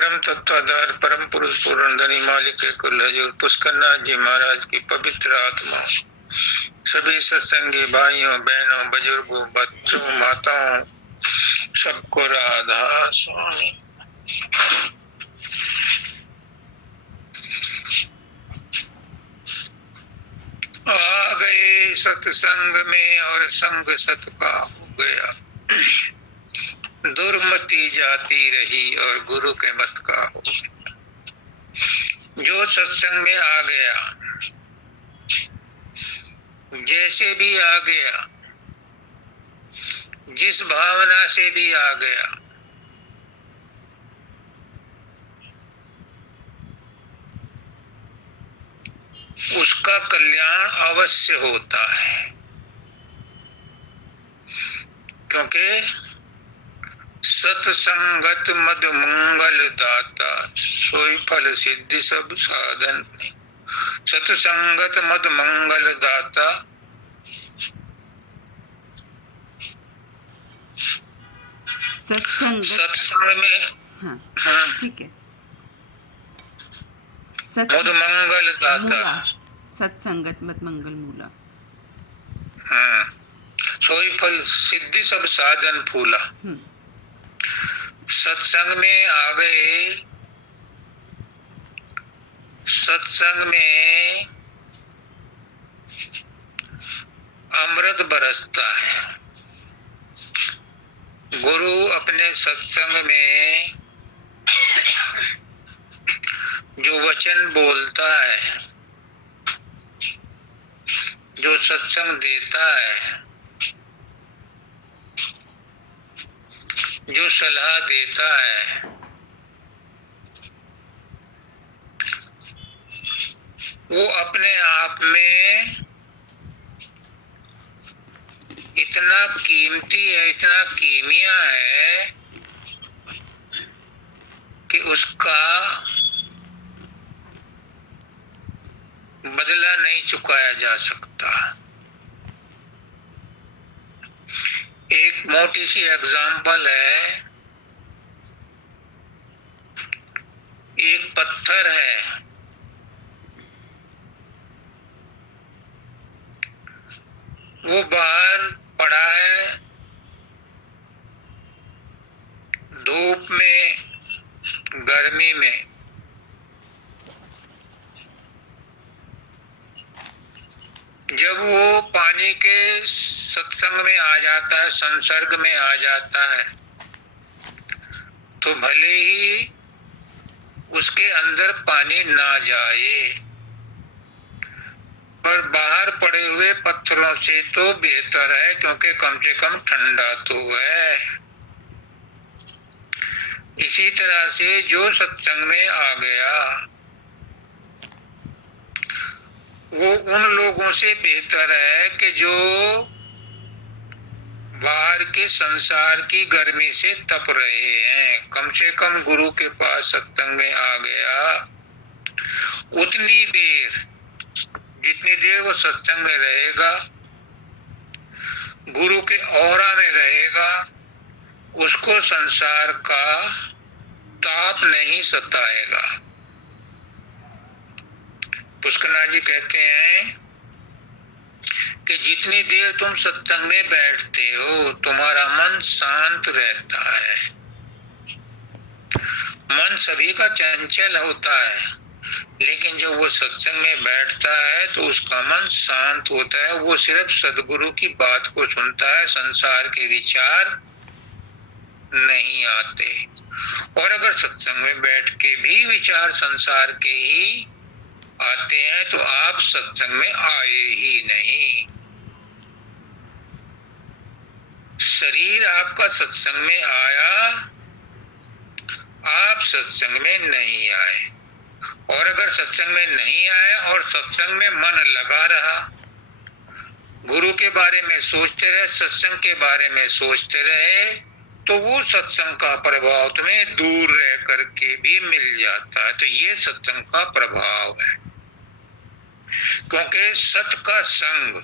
परम तत्वाधार परम पुरुष पूर्ण धनी मालिक कुल हजूर पुष्करनाथ जी महाराज की पवित्र आत्मा, सभी सत्संगी भाइयों बहनों बुजुर्गों बच्चों माताओं सबको राधा स्वामी। आ गए सत्संग में और संग सत का हो गया, दुर्मति जाती रही और गुरु के मत का हो गया। जो सत्संग में आ गया, जैसे भी आ गया, जिस भावना से भी आ गया, उसका कल्याण अवश्य होता है, क्योंकि सत्संगत मद मंगल दाता सोई फल सिद्धि सब साधन। सत्संगत मद मंगल दाता, सत्संग में हाँ ठीक है, मद मंगल दाता, सत्संगत मत मंगल मूला। सोई फल सिद्धि सब साधन फूला। सत्संग में आ गए, सत्संग में अमृत बरसता है। गुरु अपने सत्संग में जो वचन बोलता है, जो सत्संग देता है, जो सलाह देता है, वो अपने आप में इतना कीमती है, इतना कीमिया है कि उसका बदला नहीं चुकाया जा सकता। एक मोटी सी एग्जाम्पल है, एक पत्थर है, वो बाहर पड़ा है धूप में, गर्मी में। जब वो पानी के सत्संग में आ जाता है, संसर्ग में आ जाता है, तो भले ही उसके अंदर पानी ना जाए, पर बाहर पड़े हुए पत्थरों से तो बेहतर है, क्योंकि कम से कम ठंडा तो है। इसी तरह से जो सत्संग में आ गया, वो उन लोगों से बेहतर है कि जो बाहर के संसार की गर्मी से तप रहे हैं। कम से कम गुरु के पास सत्संग में आ गया, उतनी देर जितनी देर वो सत्संग में रहेगा, गुरु के औरा में रहेगा, उसको संसार का ताप नहीं सताएगा। पुष्करनाथ जी कहते हैं कि जितनी देर तुम सत्संग में बैठते हो, तुम्हारा मन शांत रहता है। मन सभी का चंचल होता है, लेकिन जब वो सत्संग में बैठता है तो उसका मन शांत होता है। वो सिर्फ सद्गुरु की बात को सुनता है, संसार के विचार नहीं आते। और अगर सत्संग में बैठ के भी विचार संसार के ही आते हैं तो आप सत्संग में आए ही नहीं। शरीर आपका सत्संग में आया, आप सत्संग में नहीं आए। और अगर सत्संग में नहीं आए और सत्संग में मन लगा रहा, गुरु के बारे में सोचते रहे, सत्संग के बारे में सोचते रहे, तो वो सत्संग का प्रभाव तुम्हें दूर रह करके भी मिल जाता है। तो ये सत्संग का प्रभाव है, क्योंकि सत का संग,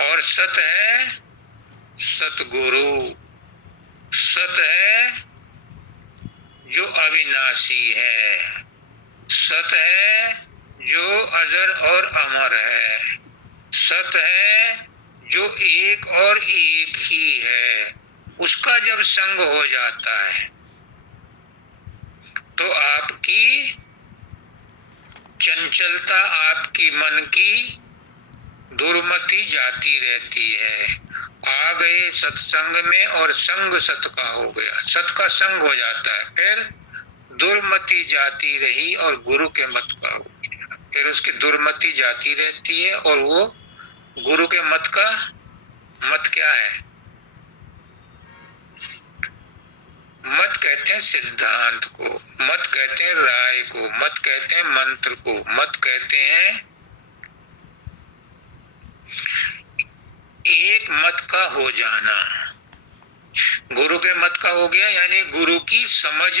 और सत है सतगुरु, सत है जो अविनाशी है, सत है जो अजर और अमर है, सत है जो एक और एक ही है। उसका जब संग हो जाता है तो आपकी चंचलता, आपकी मन की दुर्मति जाती रहती है। आ गए सत्संग में और संग सत का हो गया, सत का संग हो जाता है, फिर दुर्मति जाती रही और गुरु के मत का हो गया, फिर उसकी दुर्मति जाती रहती है और वो गुरु के मत का, मत क्या है? मत कहते हैं सिद्धांत को, मत कहते हैं राय को, मत कहते हैं मंत्र को, मत कहते हैं एक मत का हो जाना। गुरु के मत का हो गया यानी गुरु की समझ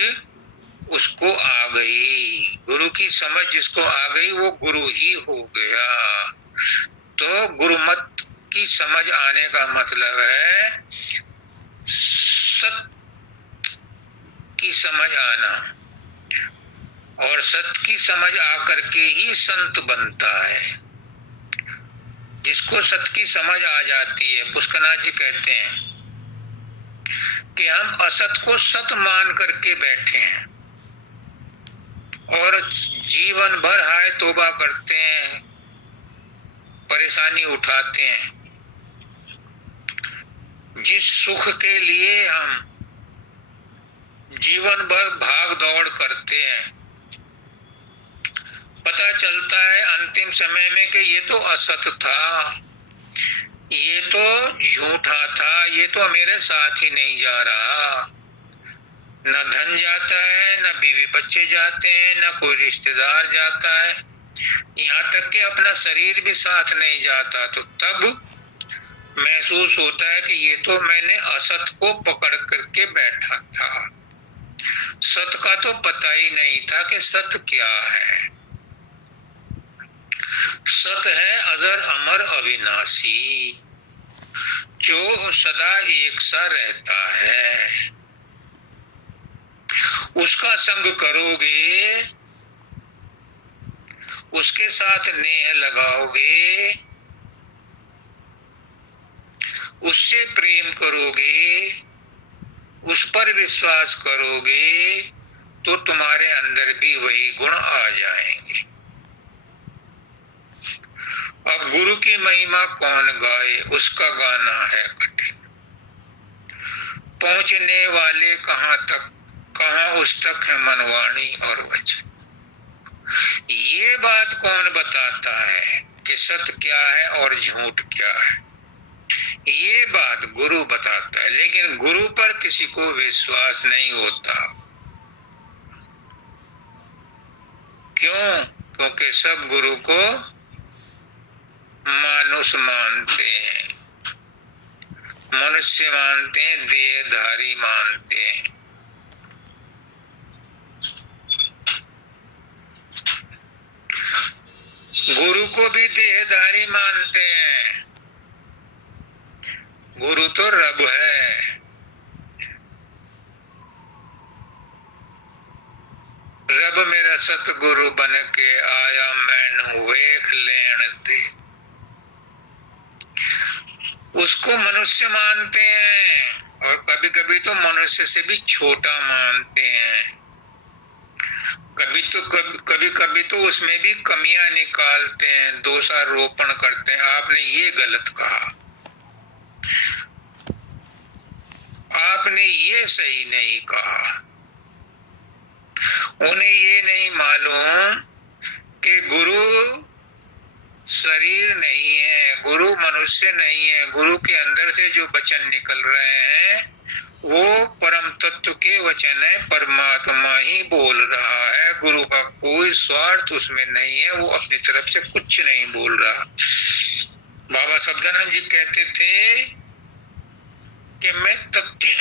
उसको आ गई, गुरु की समझ जिसको आ गई वो गुरु ही हो गया। तो गुरु मत की समझ आने का मतलब है सत की समझ आना, और सत की समझ आकर के ही संत बनता है। जिसको सत की समझ आ जाती है, पुष्कनाथ जी कहते हैं कि हम असत को सत मान करके बैठे हैं और जीवन भर हाय तौबा करते हैं, परेशानी उठाते हैं। जिस सुख के लिए हम जीवन भर भाग दौड़ करते हैं, पता चलता है अंतिम समय में कि ये तो असत था, ये तो झूठा था, ये तो मेरे साथ ही नहीं जा रहा। न धन जाता है, न बीवी बच्चे जाते हैं, न कोई रिश्तेदार जाता है, यहाँ तक कि अपना शरीर भी साथ नहीं जाता। तो तब महसूस होता है कि ये तो मैंने असत को पकड़ करके बैठा था, सत का तो पता ही नहीं था कि सत क्या है। सत है अजर अमर अविनाशी, जो सदा एक सा रहता है। उसका संग करोगे, उसके साथ नेह लगाओगे, उससे प्रेम करोगे, उस पर विश्वास करोगे, तो तुम्हारे अंदर भी वही गुण आ जाएंगे। अब गुरु की महिमा कौन गाए, उसका गाना है कठिन। पहुंचने वाले कहाँ तक, कहाँ उस तक है मनवाणी और वचन। ये बात कौन बताता है कि सत्य क्या है और झूठ क्या है? ये बात गुरु बताता है, लेकिन गुरु पर किसी को विश्वास नहीं होता। क्यों? क्योंकि सब गुरु को मानुष मानते हैं, मनुष्य मानते हैं, देहधारी मानते हैं। गुरु को भी देहधारी मानते हैं। गुरु तो रब है, रब मेरा सतगुरु बन के आया, मैनू वेख लेण दे। उसको मनुष्य मानते हैं और कभी कभी तो मनुष्य से भी छोटा मानते हैं। कभी कभी तो उसमें भी कमियां निकालते हैं, दोषारोपण करते हैं। आपने ये गलत कहा, आपने ये सही नहीं कहा। उन्हें ये नहीं मालूम कि गुरु शरीर नहीं है, गुरु मनुष्य नहीं है। गुरु के अंदर से जो वचन निकल रहे हैं वो परम तत्व के वचन है, परमात्मा ही बोल रहा है। गुरु का कोई स्वार्थ उसमें नहीं है, वो अपनी तरफ से कुछ नहीं बोल रहा। बाबा शब्दानंद जी कहते थे कि मैं तथ्य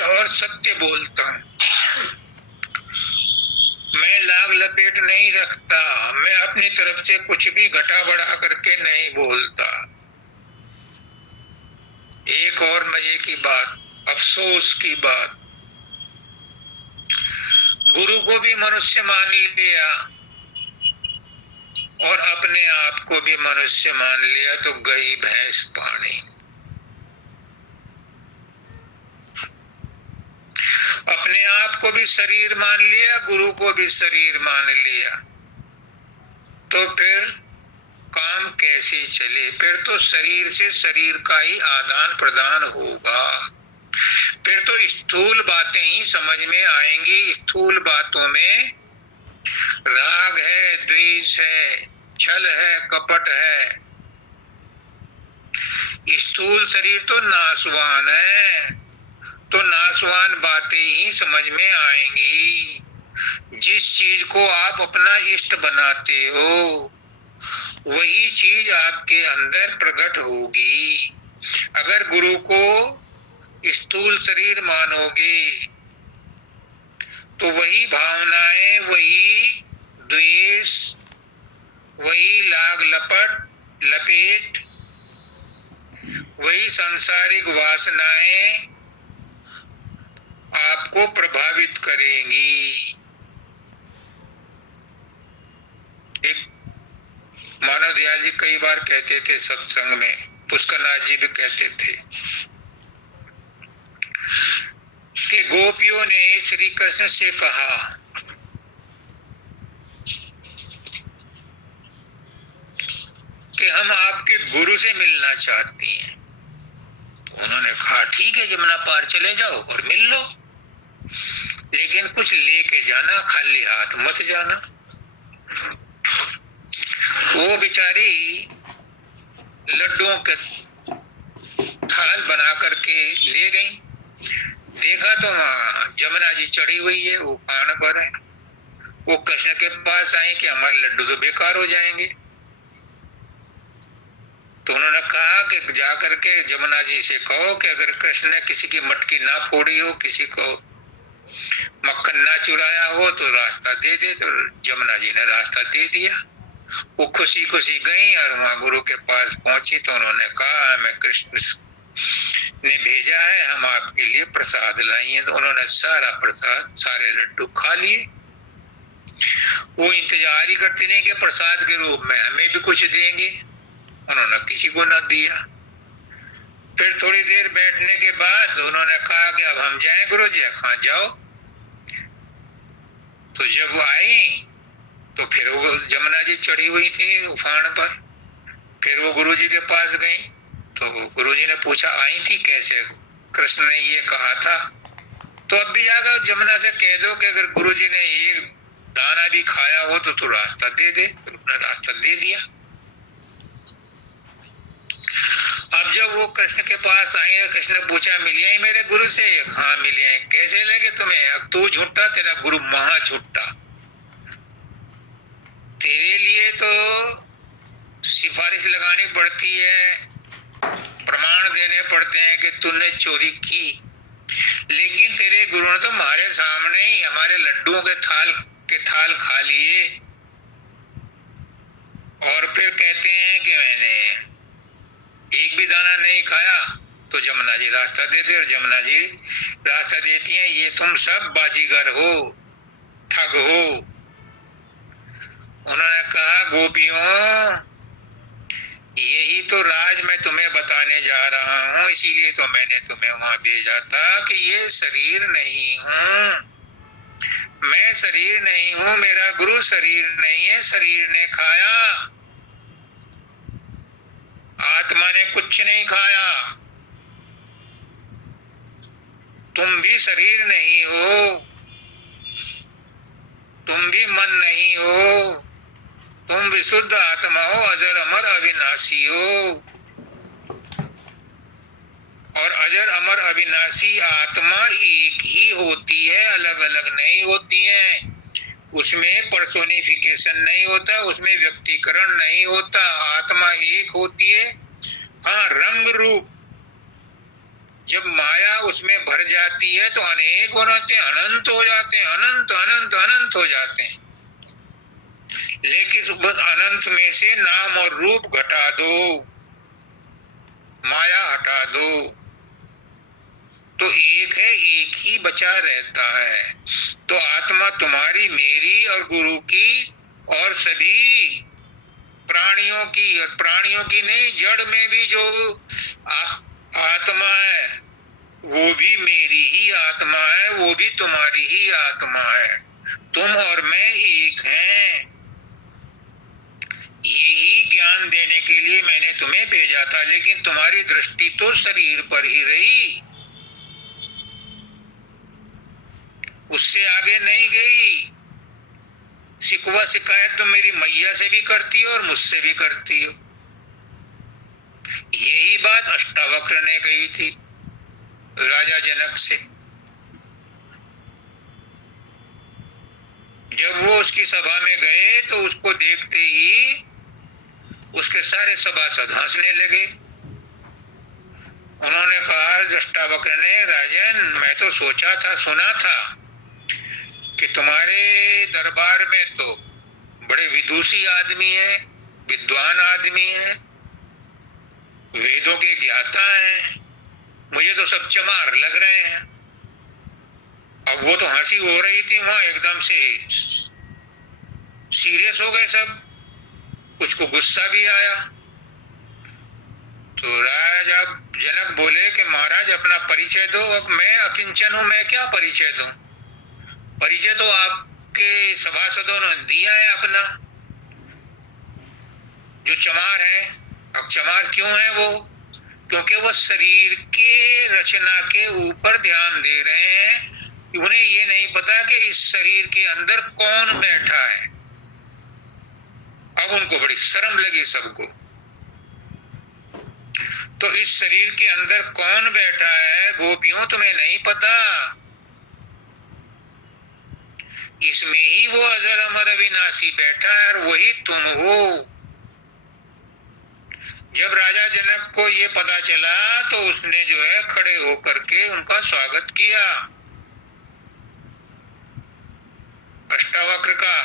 और सत्य बोलता हूं, मैं लाग लपेट नहीं रखता, मैं अपनी तरफ से कुछ भी घटा बढ़ा करके नहीं बोलता। एक और मजे की बात, अफसोस की बात, गुरु को भी मनुष्य मान लिया और अपने आप को भी मनुष्य मान लिया तो गई भैंस पानी। अपने आप को भी शरीर मान लिया, गुरु को भी शरीर मान लिया, तो फिर काम कैसे चले? फिर तो शरीर से शरीर का ही आदान प्रदान होगा। फिर तो स्थूल बातें ही समझ में आएंगी। स्थूल बातों में राग है, द्वेष है, छल है, कपट है। स्थूल शरीर तो नाशवान है, तो नाशवान बातें ही समझ में आएंगी। जिस चीज को आप अपना इष्ट बनाते हो वही चीज आपके अंदर प्रकट होगी। अगर गुरु को स्थूल शरीर मानोगे तो वही भावनाएं, वही द्वेष, वही लाग लपट लपेट, वही सांसारिक वासनाएं आपको प्रभावित करेंगी। एक मानव दयाल जी कई बार कहते थे सत्संग में, पुष्करनाथ जी भी कहते थे कि गोपियों ने श्री कृष्ण से कहा कि हम आपके गुरु से मिलना चाहती हैं। तो उन्होंने कहा ठीक है, जमुना पार चले जाओ और मिल लो, लेकिन कुछ लेके जाना, खाली हाथ मत जाना। वो बेचारी लड्डुओं के थाल बना करके ले गई। देखा तो वहां जमुना जी चढ़ी हुई है, वो उफान पर है। वो कृष्ण के पास आई कि हमारे लड्डू तो बेकार हो जाएंगे। तो उन्होंने कहा कि जा करके जमुना जी से कहो कि अगर कृष्ण ने किसी की मटकी ना फोड़ी हो, किसी को मक्खन ना चुराया हो तो रास्ता दे दे। तो जमुना जी ने रास्ता दे दिया। वो खुशी खुशी गई और वहां गुरु के पास पहुंची तो उन्होंने कहा हमें कृष्ण ने भेजा है, हम आपके लिए प्रसाद लाई हैं। तो उन्होंने सारा प्रसाद, सारे लड्डू खा लिए। वो इंतजार ही करते नहीं कि प्रसाद के रूप में हमें भी कुछ देंगे। उन्होंने किसी को न दिया। फिर थोड़ी देर बैठने के बाद उन्होंने कहा कि अब हम जाएं गुरु जी। हाँ जाओ। तो जब वो आई तो फिर वो जमुना जी चढ़ी हुई थी उफान पर। फिर वो गुरु जी के पास गई तो गुरु जी ने पूछा आई थी कैसे? कृष्ण ने ये कहा था। तो अब भी जाकर जमुना से कह दो कि अगर गुरु जी ने एक दाना भी खाया हो तो तू रास्ता दे दे। तो उसने रास्ता दे दिया। अब जब वो कृष्ण के पास आई, कृष्ण ने पूछा मिली आई मेरे गुरु से? हाँ मिली आई। कैसे लगे तुम्हें? अब तू झूठा, तेरा गुरु महा झूठा। तेरे लिए तो सिफारिश लगानी पड़ती है, प्रमाण देने पड़ते हैं कि तूने चोरी की, लेकिन तेरे गुरु ने तो हमारे सामने ही हमारे लड्डुओं के थाल खा लिए और फिर कहते हैं कि मैंने एक भी दाना नहीं खाया। तो जमुना जी रास्ता देते और जमुना जी रास्ता देती हैं, ये तुम सब बाजीगर हो, ठग हो। उन्होंने कहा गोपियों यही तो राज मैं तुम्हें बताने जा रहा हूँ, इसीलिए तो मैंने तुम्हें वहां भेजा था कि ये शरीर नहीं हूँ, मैं शरीर नहीं हूँ, मेरा गुरु शरीर नहीं है, शरीर ने खाया, आत्मा ने कुछ नहीं खाया। तुम भी शरीर नहीं हो, तुम भी मन नहीं हो, तुम विशुद्ध आत्मा हो, अजर अमर अविनाशी हो। और अजर अमर अविनाशी आत्मा एक ही होती है, अलग अलग नहीं होती है। उसमें पर्सोनिफिकेशन नहीं होता, उसमें व्यक्तिकरण नहीं होता, आत्मा एक होती है। हाँ रंग रूप जब माया उसमें भर जाती है तो अनेक बनाते हैं, अनंत हो जाते हैं, अनंत अनंत अनंत हो जाते हैं। लेकिन बस अनंत में से नाम और रूप घटा दो, माया हटा दो, तो एक है, एक ही बचा रहता है। तो आत्मा तुम्हारी, मेरी और गुरु की और सभी प्राणियों की, और प्राणियों की नहीं, जड़ में भी जो आत्मा है वो भी मेरी ही आत्मा है, वो भी तुम्हारी ही आत्मा है। तुम और मैं एक हैं। यही ज्ञान देने के लिए मैंने तुम्हें भेजा था, लेकिन तुम्हारी दृष्टि तो शरीर पर ही रही, उससे आगे नहीं गई। शिकवा शिकायत तुम मेरी मैया से भी करती हो और मुझसे भी करती हो। यही बात अष्टावक्र ने कही थी राजा जनक से। जब वो उसकी सभा में गए तो उसको देखते ही उसके सारे सभासद हंसने लगे। उन्होंने कहा अष्टावक्र ने, राजन, मैं तो सोचा था, सुना था कि तुम्हारे दरबार में तो बड़े विदुषी आदमी है, विद्वान आदमी है, वेदों के ज्ञाता हैं, मुझे तो सब चमार लग रहे हैं। अब वो तो हंसी हो रही थी, वहां एकदम से सीरियस हो गए सब, कुछ को गुस्सा भी आया। तो राजा जनक बोले कि महाराज अपना परिचय दो। अब मैं अकिंचन हूं, मैं क्या परिचय दूं? परिचय तो आपके सभासदों ने दिया है अपना, जो चमार है। अब चमार क्यों है वो? क्योंकि वो शरीर के रचना के ऊपर ध्यान दे रहे हैं। उन्हें ये नहीं पता कि इस शरीर के अंदर कौन बैठा है। अब उनको बड़ी शर्म लगी सबको। तो इस शरीर के अंदर कौन बैठा है गोपियों, तुम्हें नहीं पता? इसमें ही वो अजर अमर अविनाशी बैठा है और वही तुम हो। जब राजा जनक को ये पता चला तो उसने जो है खड़े होकर के उनका स्वागत किया, अष्टावक्र का,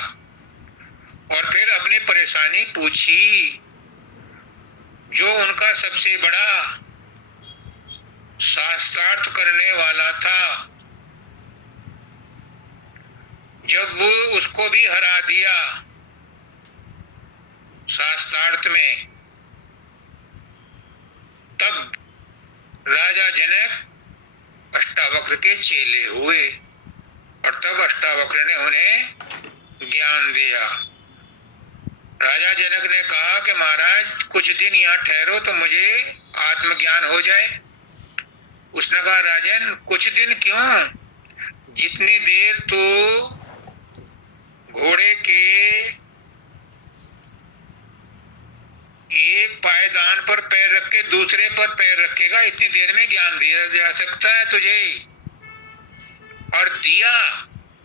और फिर अपनी परेशानी पूछी। जो उनका सबसे बड़ा शास्त्रार्थ करने वाला था, जब वो उसको भी हरा दिया शास्त्रार्थ में, तब राजा जनक अष्टावक्र के चेले हुए और तब अष्टावक्र ने उन्हें ज्ञान दिया। राजा जनक ने कहा कि महाराज कुछ दिन यहाँ ठहरो तो मुझे आत्मज्ञान हो जाए। उसने कहा राजन कुछ दिन क्यों, जितनी देर तो घोड़े के एक पायदान पर पैर रख के दूसरे पर पैर रखेगा, इतनी देर में ज्ञान दिया जा सकता है तुझे। और दिया,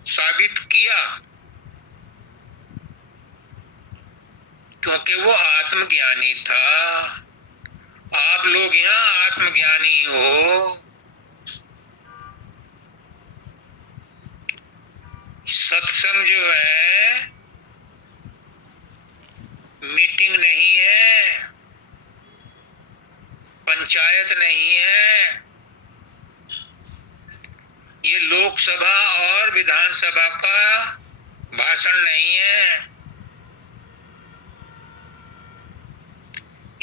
साबित किया, क्योंकि वो आत्मज्ञानी था। आप लोग यहाँ आत्मज्ञानी हो। सत्संग जो है मीटिंग नहीं है, पंचायत नहीं है, ये लोकसभा और विधानसभा का भाषण नहीं है।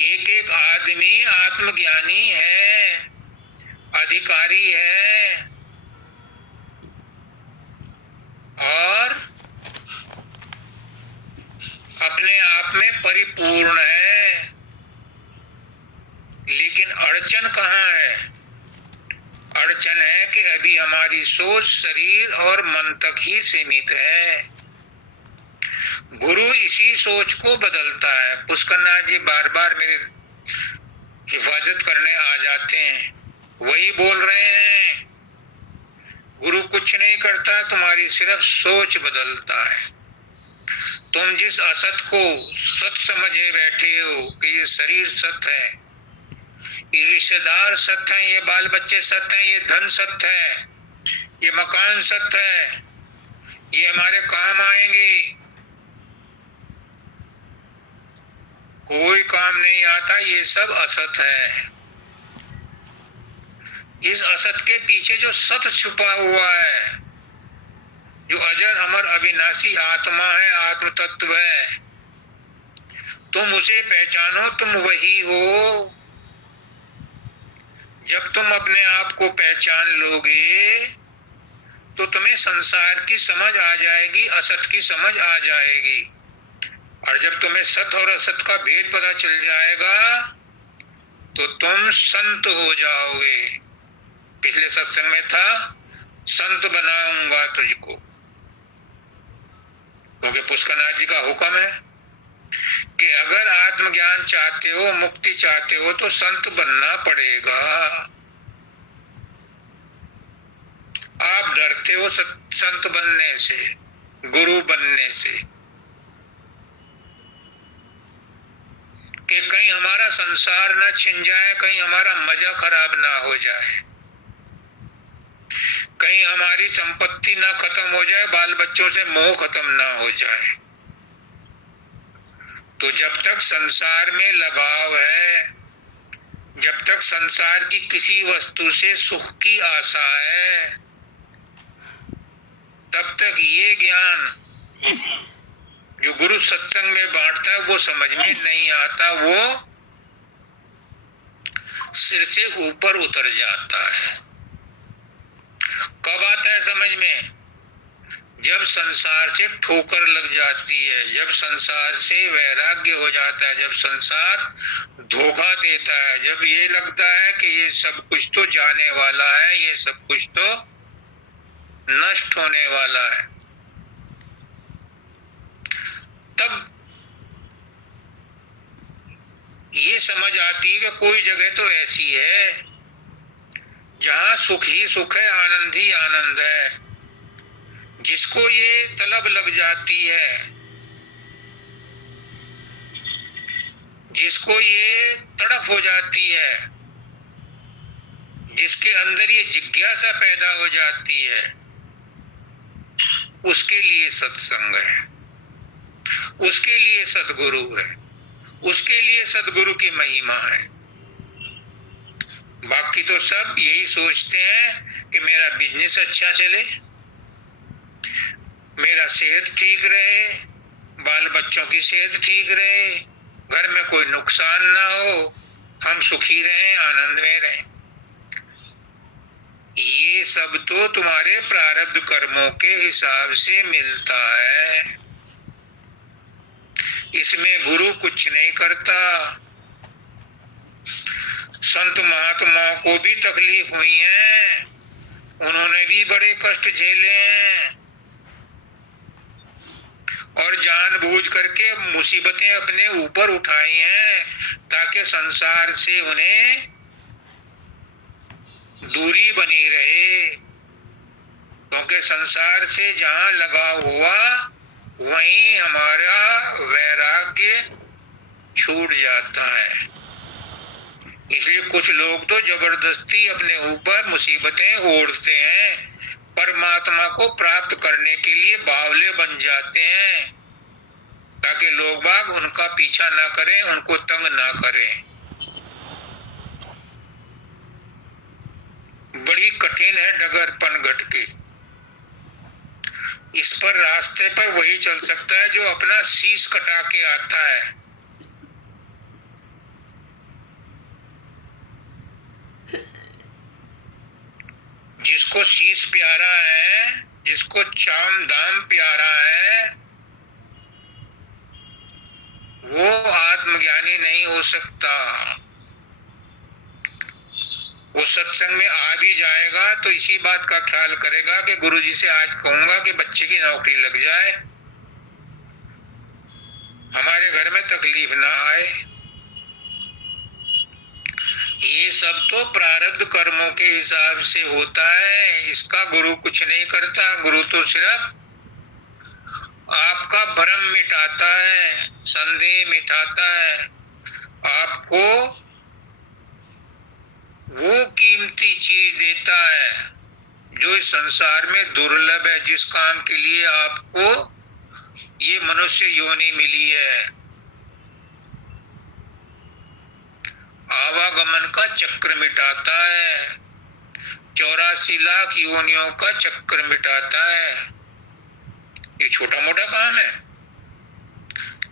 एक एक आदमी आत्मज्ञानी है, अधिकारी है और अपने आप में परिपूर्ण है। लेकिन अड़चन कहाँ है? अड़चन है कि अभी हमारी सोच शरीर और मन तक ही सीमित है। गुरु इसी सोच को बदलता है। पुष्करनाथ जी बार बार मेरे हिफाजत करने आ जाते हैं, वही बोल रहे हैं, गुरु कुछ नहीं करता, तुम्हारी सिर्फ सोच बदलता है। तुम जिस असत को सत समझे बैठे हो कि ये शरीर सत है, ये रिश्तेदार सत्य है, ये बाल बच्चे सत्य है, ये धन सत्य है, ये मकान सत्य है, ये हमारे काम आएंगे, कोई काम नहीं आता, ये सब असत है। इस असत के पीछे जो सत छुपा हुआ है, जो अजर अमर अविनाशी आत्मा है, आत्म तत्व है, तुम उसे पहचानो, तुम वही हो। जब तुम अपने आप को पहचान लोगे तो तुम्हें संसार की समझ आ जाएगी, असत की समझ आ जाएगी। और जब तुम्हें सत और असत का भेद पता चल जाएगा तो तुम संत हो जाओगे। पिछले सत्संग में था, संत बनाऊंगा तुझको, क्योंकि पुष्करनाथ जी का हुक्म है कि अगर आत्मज्ञान चाहते हो, मुक्ति चाहते हो, तो संत बनना पड़ेगा। आप डरते हो संत बनने से, गुरु बनने से, कि कहीं हमारा संसार ना छिन जाए, कहीं हमारा मजा खराब ना हो जाए, कहीं हमारी संपत्ति ना खत्म हो जाए, बाल बच्चों से मोह खत्म ना हो जाए। तो जब तक संसार में लगाव है, जब तक संसार की किसी वस्तु से सुख की आशा है, तब तक ये ज्ञान जो गुरु सत्संग में बांटता है वो समझ में नहीं आता, वो सिर से ऊपर उतर जाता है। कब आता है समझ में? जब संसार से ठोकर लग जाती है, जब संसार से वैराग्य हो जाता है, जब संसार धोखा देता है, जब ये लगता है कि ये सब कुछ तो जाने वाला है, ये सब कुछ तो नष्ट होने वाला है, तब ये समझ आती है कि कोई जगह तो ऐसी है जहां सुख ही सुख है, आनंद ही आनंद है। जिसको ये तलब लग जाती है, जिसको ये तड़प हो जाती है, जिसके अंदर ये जिज्ञासा पैदा हो जाती है, उसके लिए सत्संग है, उसके लिए सद्गुरु है, उसके लिए सद्गुरु की महिमा है। बाकी तो सब यही सोचते हैं कि मेरा बिजनेस अच्छा चले, मेरा सेहत ठीक रहे, बाल बच्चों की सेहत ठीक रहे, घर में कोई नुकसान ना हो, हम सुखी रहें, आनंद में रहें। ये सब तो तुम्हारे प्रारब्ध कर्मों के हिसाब से मिलता है, इसमें गुरु कुछ नहीं करता। संत महात्माओं को भी तकलीफ हुई है, उन्होंने भी बड़े कष्ट झेले हैं और जानबूझ करके मुसीबतें अपने ऊपर उठाई हैं ताकि संसार से उन्हें दूरी बनी रहे, क्योंकि संसार से जहां लगाव हुआ वहीं हमारा वैराग्य छूट जाता है। इसलिए कुछ लोग तो जबरदस्ती अपने ऊपर मुसीबतें ओढ़ते हैं, परमात्मा को प्राप्त करने के लिए बावले बन जाते हैं ताकि लोग बाग उनका पीछा ना करें, उनको तंग ना करें। बड़ी कठिन है डगर पनघट की। इस पर रास्ते पर वही चल सकता है जो अपना शीश कटा के आता है। जिसको शीश प्यारा है, जिसको चाम दाम प्यारा है, वो आत्मज्ञानी नहीं हो सकता। वो सत्संग में आ भी जाएगा तो इसी बात का ख्याल करेगा कि गुरुजी से आज कहूंगा कि बच्चे की नौकरी लग जाए, हमारे घर में तकलीफ ना आए। ये सब तो प्रारब्ध कर्मों के हिसाब से होता है, इसका गुरु कुछ नहीं करता। गुरु तो सिर्फ आपका भ्रम मिटाता है, संदेह मिटाता है, आपको वो कीमती चीज देता है जो इस संसार में दुर्लभ है, जिस काम के लिए आपको ये मनुष्य योनि मिली है। आवागमन का चक्र मिटाता है, 84 लाख योनियों का चक्कर मिटाता है। ये छोटा मोटा काम है,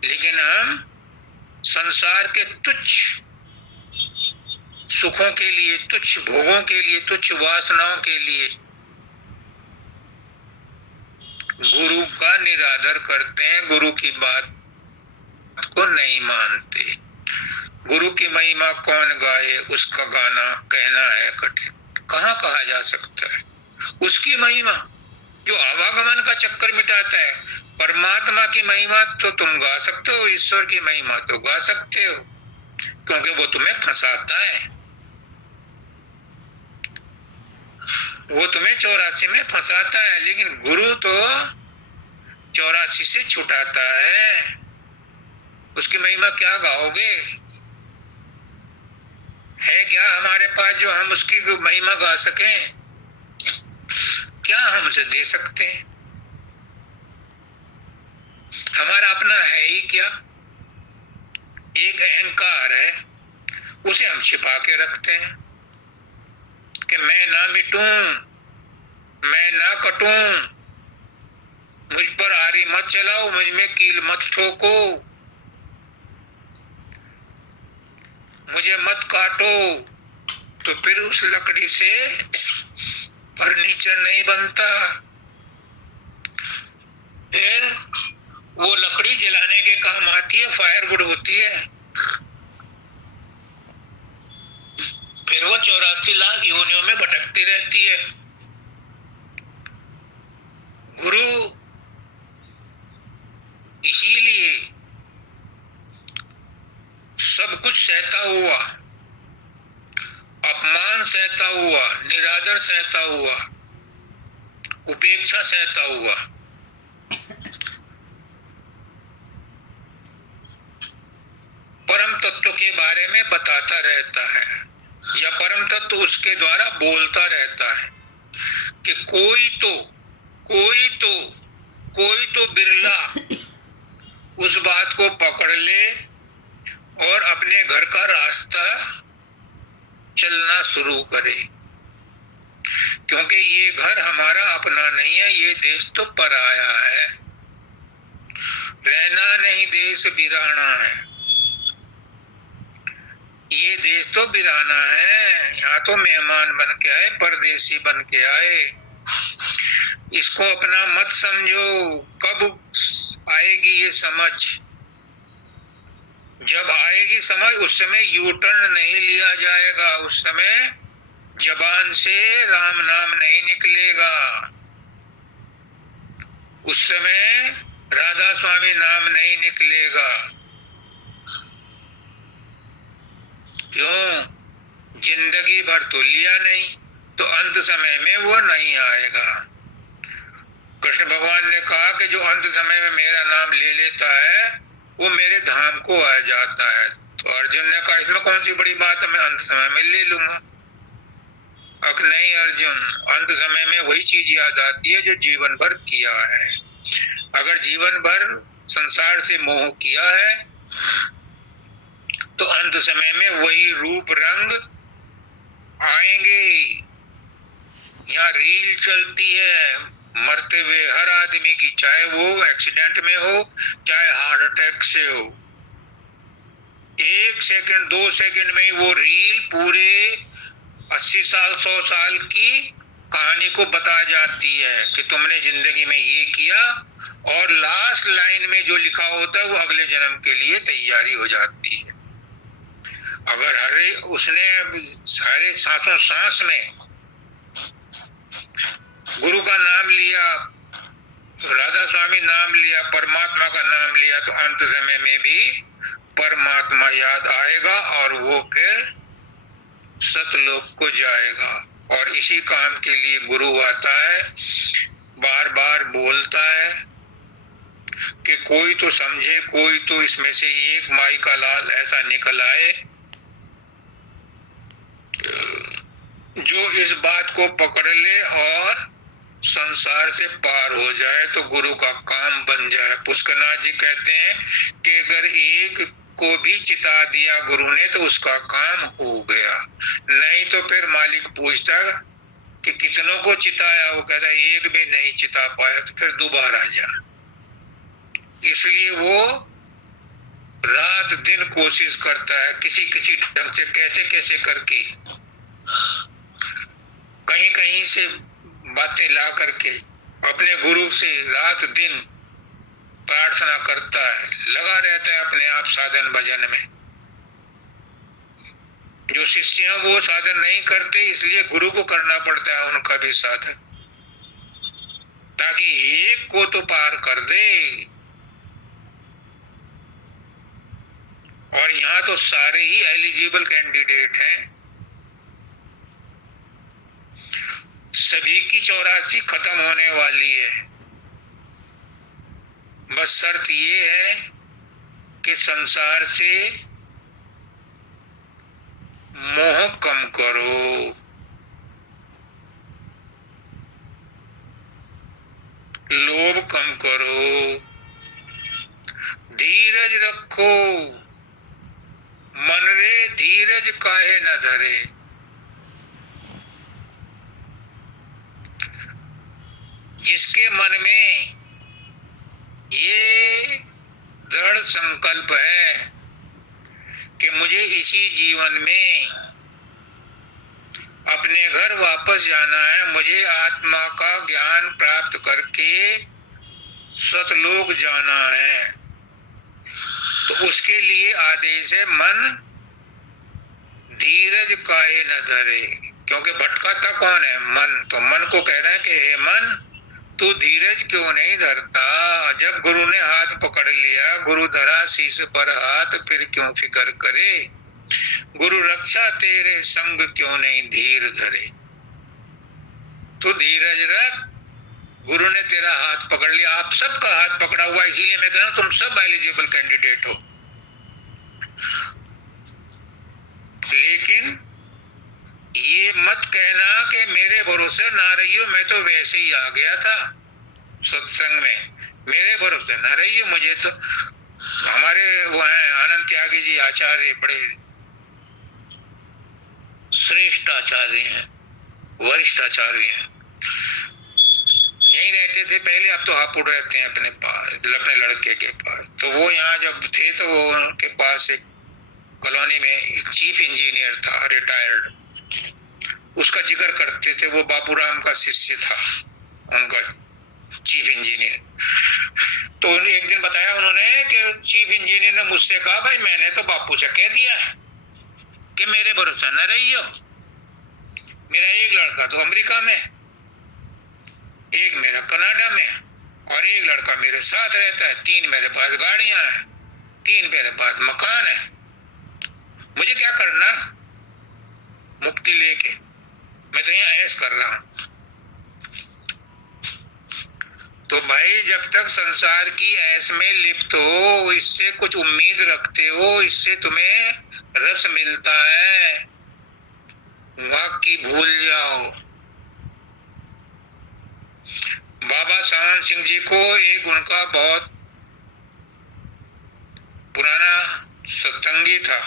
लेकिन हम संसार के तुच्छ सुखों के लिए, तुच्छ भोगों के लिए, तुच्छ वासनाओं के लिए गुरु का निरादर करते हैं, गुरु की बात को नहीं मानते। गुरु की महिमा कौन गाए, उसका गाना कहना है कठिन। कहाँ कहा जा सकता है उसकी महिमा जो आवागमन का चक्कर मिटाता है। परमात्मा की महिमा तो तुम गा सकते हो, ईश्वर की महिमा तो गा सकते हो, क्योंकि वो तुम्हें फंसाता है। वो तुम्हें 84 में फंसाता है, लेकिन गुरु तो 84 से छुटाता है। उसकी महिमा क्या गाओगे? है क्या हमारे पास जो हम उसकी महिमा गा सकें? क्या हम उसे दे सकते हैं? हमारा अपना है ही क्या? एक अहंकार है, उसे हम छिपा के रखते हैं कि मैं ना मिटूं, मैं ना कटूं, मुझ पर आरी मत चलाओ, मुझ में कील मत ठोको, मुझे मत काटो। तो फिर उस लकड़ी से फर्नीचर नहीं बनता। फिर वो लकड़ी जलाने के काम आती है, फायरवुड होती है। फिर वो 84 लाख योनियों में भटकती रहती है। गुरु इसीलिए सब कुछ सहता हुआ, अपमान सहता हुआ, निरादर सहता हुआ, उपेक्षा सहता हुआ परम तत्व के बारे में बताता रहता है, या परम तत्व उसके द्वारा बोलता रहता है कि कोई तो बिरला उस बात को पकड़ ले और अपने घर का रास्ता चलना शुरू करे, क्योंकि ये घर हमारा अपना नहीं है, ये देश तो पराया है। रहना नहीं देश बिराना है, ये देश तो बिराना है। यहाँ तो मेहमान बन के आए, परदेसी बन के आए। इसको अपना मत समझो। कब आएगी ये समझ? जब आएगी समझ, उस समय यू टर्न नहीं लिया जाएगा, उस समय जबान से राम नाम नहीं निकलेगा, उस समय राधा स्वामी नाम नहीं निकलेगा। क्यों? जिंदगी भर तो लिया नहीं, तो अंत समय में वो नहीं आएगा। कृष्ण भगवान ने कहा कि जो अंत समय में मेरा नाम ले लेता है वो मेरे धाम को आ जाता है। तो अर्जुन ने कहा इसमें कौन सी बड़ी बात है, मैं अंत समय में ले लूंगा। अब नहीं अर्जुन, अंत समय में वही चीज याद आती है जो जीवन भर किया है। अगर जीवन भर संसार से मोह किया है तो अंत समय में वही रूप रंग आएंगे। यहाँ रील चलती है मरते हुए हर आदमी की, चाहे वो एक्सीडेंट में हो, चाहे हार्ट अटैक से हो। 1 सेकंड 2 सेकंड में ही वो रील पूरे 80 साल 100 साल की कहानी को बता जाती है कि तुमने जिंदगी में ये किया, और लास्ट लाइन में जो लिखा होता है वो अगले जन्म के लिए तैयारी हो जाती है। अगर उसने सारे सांसों सांस में गुरु का नाम लिया, राधा स्वामी नाम लिया, परमात्मा का नाम लिया, तो अंत समय में भी परमात्मा याद आएगा और वो फिर सतलोक को जाएगा। और इसी काम के लिए गुरु आता है, बार बार बोलता है कि कोई तो समझे, कोई तो इसमें से एक माई का लाल ऐसा निकल आए जो इस बात को पकड़ ले और संसार से पार हो जाए, तो गुरु का काम बन जाए। पुष्करनाथ जी कहते हैं कि अगर एक को भी चिता दिया गुरु ने तो उसका काम हो गया, नहीं तो फिर मालिक पूछता कि कितनों को चिताया, वो कहता है एक भी नहीं चिता पाया, तो फिर दोबारा जा। इसलिए वो रात दिन कोशिश करता है किसी किसी ढंग से, कैसे कैसे करके, कहीं कहीं से बातें ला करके अपने गुरु से रात दिन प्रार्थना करता है, लगा रहता है अपने आप साधन भजन में। जो शिष्य हैं वो साधन नहीं करते, इसलिए गुरु को करना पड़ता है उनका भी साधन, ताकि एक को तो पार कर दे। और यहाँ तो सारे ही एलिजिबल कैंडिडेट हैं, सभी की 84 खत्म होने वाली है। बस शर्त ये है कि संसार से मोह कम करो, लोभ कम करो, धीरज रखो, मन रे धीरज काहे न धरे। जिसके मन में ये दृढ़ संकल्प है कि मुझे इसी जीवन में अपने घर वापस जाना है, मुझे आत्मा का ज्ञान प्राप्त करके सतलोक जाना है, तो उसके लिए आदेश है मन धीरज काहे न धरे। क्योंकि भटकाता कौन है? मन। तो मन को कह रहा है कि हे मन, तू धीरज क्यों नहीं धरता? जब गुरु ने हाथ पकड़ लिया, गुरु धरा शीश पर हाथ, फिर क्यों फिक्र करे? गुरु रक्षा तेरे संग क्यों नहीं धीर धरे? तू धीरज रख, गुरु ने तेरा हाथ पकड़ लिया। आप सबका हाथ पकड़ा हुआ, इसीलिए मैं कह रहा हूं तुम सब एलिजिबल कैंडिडेट हो। लेकिन ये मत कहना कि मेरे भरोसे ना रहियो, मैं तो वैसे ही आ गया था सत्संग में, मेरे भरोसे ना रहियो। मुझे तो हमारे वो हैं आनंद त्यागी जी आचार्य, बड़े श्रेष्ठ आचार्य हैं, वरिष्ठ आचार्य हैं, यहीं रहते थे पहले, अब तो हापुड़ रहते हैं अपने पास, अपने लड़के के पास। तो वो यहाँ जब थे तो वो उनके पास एक कॉलोनी में चीफ इंजीनियर था, रिटायर्ड, उसका जिक्र करते थे। वो बाबूराम का शिष्य था उनका चीफ इंजीनियर। तो एक दिन बताया उन्होंने कि चीफ इंजीनियर ने मुझसे कहा, भाई मैंने तो बापू से कह दिया कि मेरे भरोसे न रहियो। मेरा एक लड़का तो अमेरिका में, एक मेरा कनाडा में, और एक लड़का मेरे साथ रहता है, 3 मेरे पास गाड़ियां हैं, 3 मेरे पास मकान है। मुझे क्या करना मुक्ति लेके? मैं तो यहाँ ऐश कर रहा हूं। तो भाई जब तक संसार की ऐश में लिप्त हो, इससे कुछ उम्मीद रखते हो, इससे तुम्हें रस मिलता है, वाकई भूल जाओ। बाबा सावन सिंह जी को एक उनका बहुत पुराना सत्संगी था,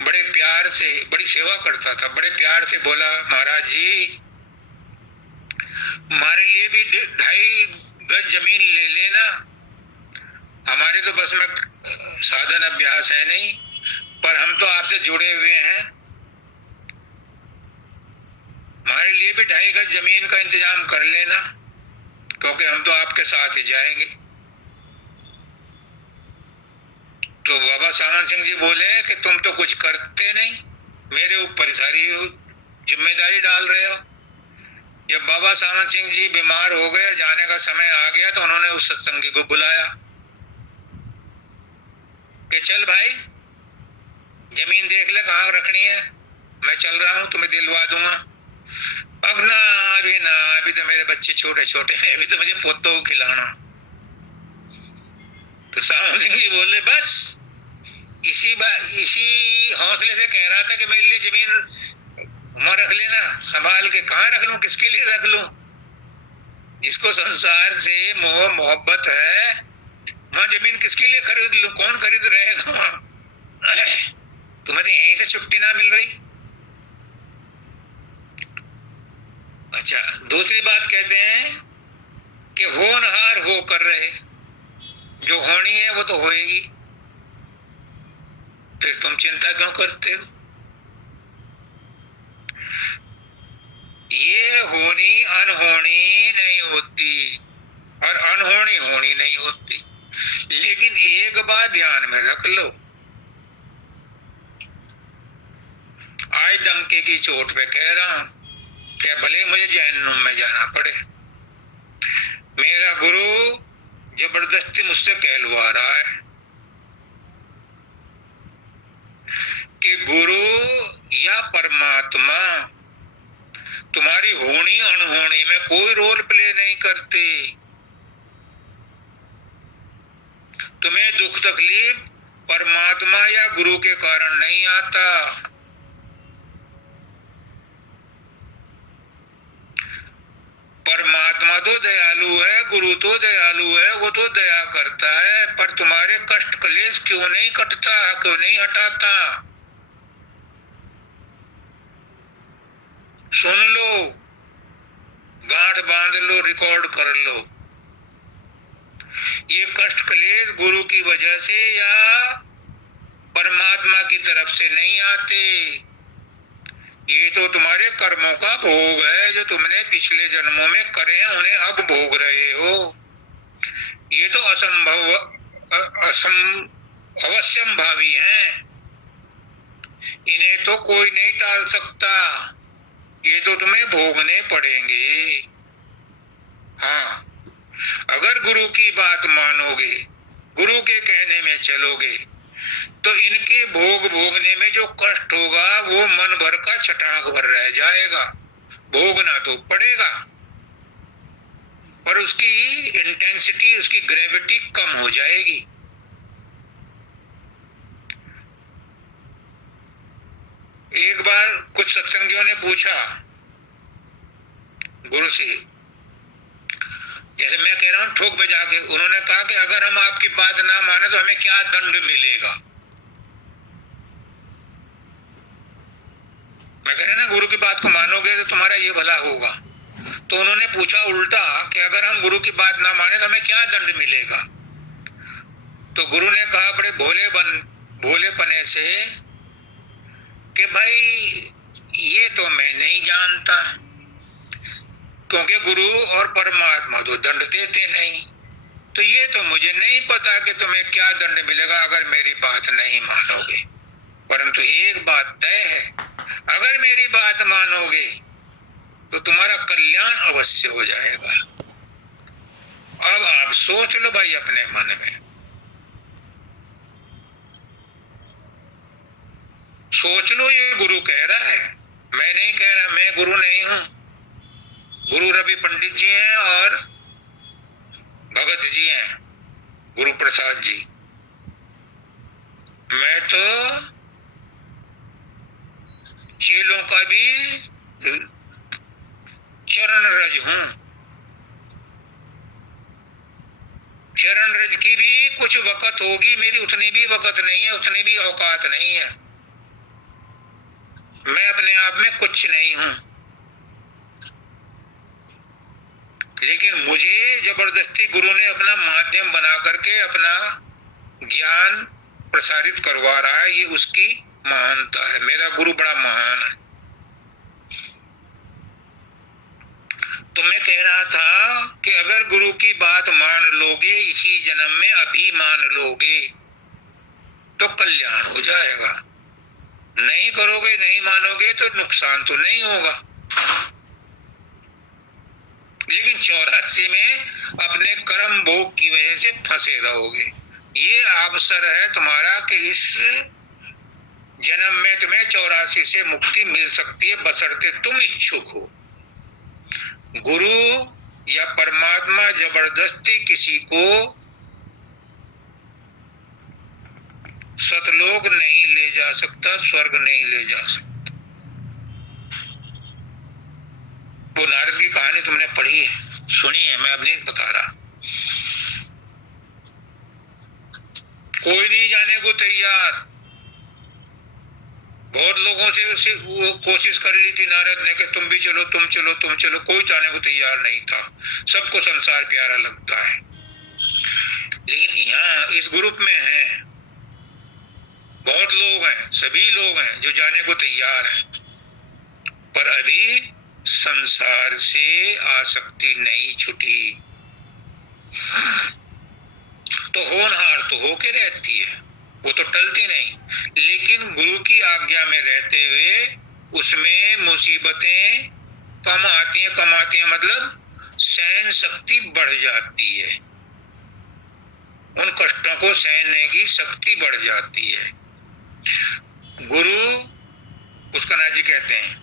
बड़े प्यार से, बड़ी सेवा करता था, बड़े प्यार से बोला, महाराज जी हमारे लिए भी 2.5 गज जमीन ले लेना, हमारे तो बस में साधन अभ्यास है नहीं, पर हम तो आपसे जुड़े हुए हैं, हमारे लिए भी 2.5 गज जमीन का इंतजाम कर लेना, क्योंकि हम तो आपके साथ ही जाएंगे। तो बाबा सावन सिंह जी बोले कि तुम तो कुछ करते नहीं, मेरे ऊपर सारी जिम्मेदारी डाल रहे हो। जब बाबा सावन सिंह जी बीमार हो गए, जाने का समय आ गया, तो उन्होंने उस सत्संगी को बुलाया कि चल भाई जमीन देख ले कहाँ रखनी है, मैं चल रहा हूँ, तुम्हें दिलवा दूंगा। अब ना, अभी तो मेरे बच्चे छोटे छोटे हैं, अभी तो मुझे पोतों को खिलाना। तो सावन सिंह जी बोले बस इसी हौसले से कह रहा था कि मेरे लिए जमीन वहां रख लेना, संभाल के। कहाँ रख लूं, किसके लिए रख लूं? जिसको संसार से मोह मोहब्बत है, वहां जमीन किसके लिए खरीद लूं? कौन खरीद रहेगा वहां? तुम्हें तो यहीं से छुट्टी ना मिल रही। अच्छा, दूसरी बात कहते हैं कि होनहार होकर रहे, जो होनी है वो तो होएगी, फिर तुम चिंता क्यों करते हो? ये होनी अनहोनी नहीं होती और अनहोनी होनी नहीं होती। लेकिन एक बात ध्यान में रख लो, आज डंके की चोट पे कह रहा हूं, क्या भले मुझे जहन्नुम में जाना पड़े, मेरा गुरु जबरदस्ती मुझसे कहलवा रहा है कि गुरु या परमात्मा तुम्हारी होनी अनहोनी में कोई रोल प्ले नहीं करते। तुम्हें दुख तकलीफ परमात्मा या गुरु के कारण नहीं आता। परमात्मा तो दयालु है, गुरु तो दयालु है, वो तो दया करता है, पर तुम्हारे कष्ट क्लेश क्यों नहीं कटता, क्यों नहीं हटाता? सुन लो, गांठ बांध लो, रिकॉर्ड कर लो। ये कष्ट क्लेश गुरु की वजह से या परमात्मा की तरफ से नहीं आते, ये तो तुम्हारे कर्मों का भोग है, जो तुमने पिछले जन्मों में करे हैं उन्हें अब भोग रहे हो। ये तो अवश्यम भावी हैं, इन्हें तो कोई नहीं टाल सकता, ये तो तुम्हें भोगने पड़ेंगे। हाँ, अगर गुरु की बात मानोगे, गुरु के कहने में चलोगे, तो इनके भोग भोगने में जो कष्ट होगा वो मन भर का छटाक भर रह जाएगा। भोगना तो पड़ेगा, पर उसकी इंटेंसिटी, उसकी ग्रेविटी कम हो जाएगी। एक बार कुछ सत्संगियों ने पूछा गुरु से, जैसे मैं कह रहा हूं ठोक में जाके, उन्होंने कहा कि अगर हम आपकी बात ना माने तो हमें क्या दंड मिलेगा? मैं कह रहा ना, गुरु की बात को मानोगे तो तुम्हारा ये भला होगा। तो उन्होंने पूछा उल्टा कि अगर हम गुरु की बात ना माने तो हमें क्या दंड मिलेगा? तो गुरु ने कहा बड़े भोलेपने से कि भाई ये तो मैं नहीं जानता, क्योंकि गुरु और परमात्मा तो दंड देते नहीं, तो ये तो मुझे नहीं पता कि तुम्हें क्या दंड मिलेगा अगर मेरी बात नहीं मानोगे। परंतु एक बात तय है, अगर मेरी बात मानोगे तो तुम्हारा कल्याण अवश्य हो जाएगा। अब आप सोच लो भाई अपने मन में, सोच लो, ये गुरु कह रहा है, मैं नहीं कह रहा, मैं गुरु नहीं हूं। गुरु रवि पंडित जी हैं और भगत जी हैं, गुरु प्रसाद जी। मैं तो चेलों का भी चरण रज हूं। चरण रज की भी कुछ वक़्त होगी, मेरी उतनी भी वक़्त नहीं है, उतनी भी औकात नहीं है। मैं अपने आप में कुछ नहीं हूं, लेकिन मुझे जबरदस्ती गुरु ने अपना माध्यम बना करके अपना ज्ञान प्रसारित करवा रहा है, ये उसकी महानता है। मेरा गुरु बड़ा महान है। तो मैं कह रहा था कि अगर गुरु की बात मान लोगे, इसी जन्म में अभी मान लोगे, तो कल्याण हो जाएगा। नहीं करोगे, नहीं मानोगे तो नुकसान तो नहीं होगा, लेकिन 84 में अपने कर्म भोग की वजह से फंसे रहोगे। ये अवसर है तुम्हारा कि इस जन्म में तुम्हें 84 से मुक्ति मिल सकती है, बशर्ते तुम इच्छुक हो। गुरु या परमात्मा जबरदस्ती किसी को सतलोक नहीं ले जा सकता, स्वर्ग नहीं ले जा सकता। वो नारद की कहानी तुमने पढ़ी है, सुनी है, मैं अब नहीं बता रहा। कोई नहीं जाने को तैयार, बहुत लोगों से उसे वो कोशिश कर ली थी नारद ने कि तुम भी चलो, तुम चलो, तुम चलो, कोई जाने को तैयार नहीं था। सबको संसार प्यारा लगता है, लेकिन यहाँ इस ग्रुप में है, बहुत लोग हैं, सभी लोग हैं जो जाने को तैयार हैं, पर अभी संसार से आसक्ति नहीं छूटी। तो होनहार तो होके रहती है, वो तो टलती नहीं, लेकिन गुरु की आज्ञा में रहते हुए उसमें मुसीबतें कम आती हैं, मतलब सहन शक्ति बढ़ जाती है, उन कष्टों को सहने की शक्ति बढ़ जाती है। गुरु पुष्करनाथ जी कहते हैं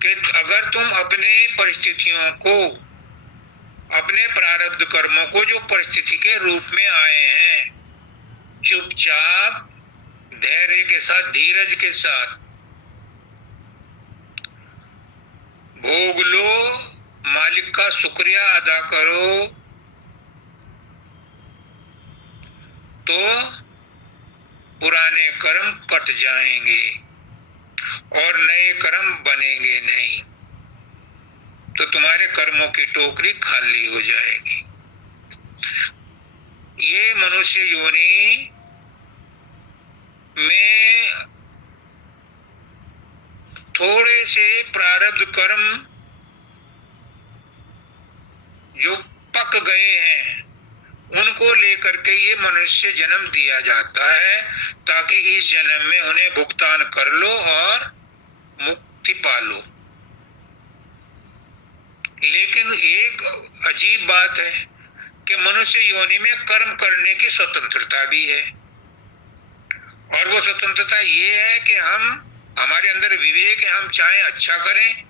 कि अगर तुम अपने परिस्थितियों को, अपने प्रारब्ध कर्मों को जो परिस्थिति के रूप में आए हैं, चुपचाप धैर्य के साथ, धीरज के साथ भोग लो, मालिक का शुक्रिया अदा करो, तो पुराने कर्म कट जाएंगे और नए कर्म बनेंगे नहीं, तो तुम्हारे कर्मों की टोकरी खाली हो जाएगी। ये मनुष्य योनि में थोड़े से प्रारब्ध कर्म जो पक गए हैं, उनको लेकर के ये मनुष्य जन्म दिया जाता है, ताकि इस जन्म में उन्हें भुगतान कर लो और मुक्ति पालो। लेकिन एक अजीब बात है कि मनुष्य योनि में कर्म करने की स्वतंत्रता भी है, और वो स्वतंत्रता ये है कि हमारे अंदर विवेक है, हम चाहे अच्छा करें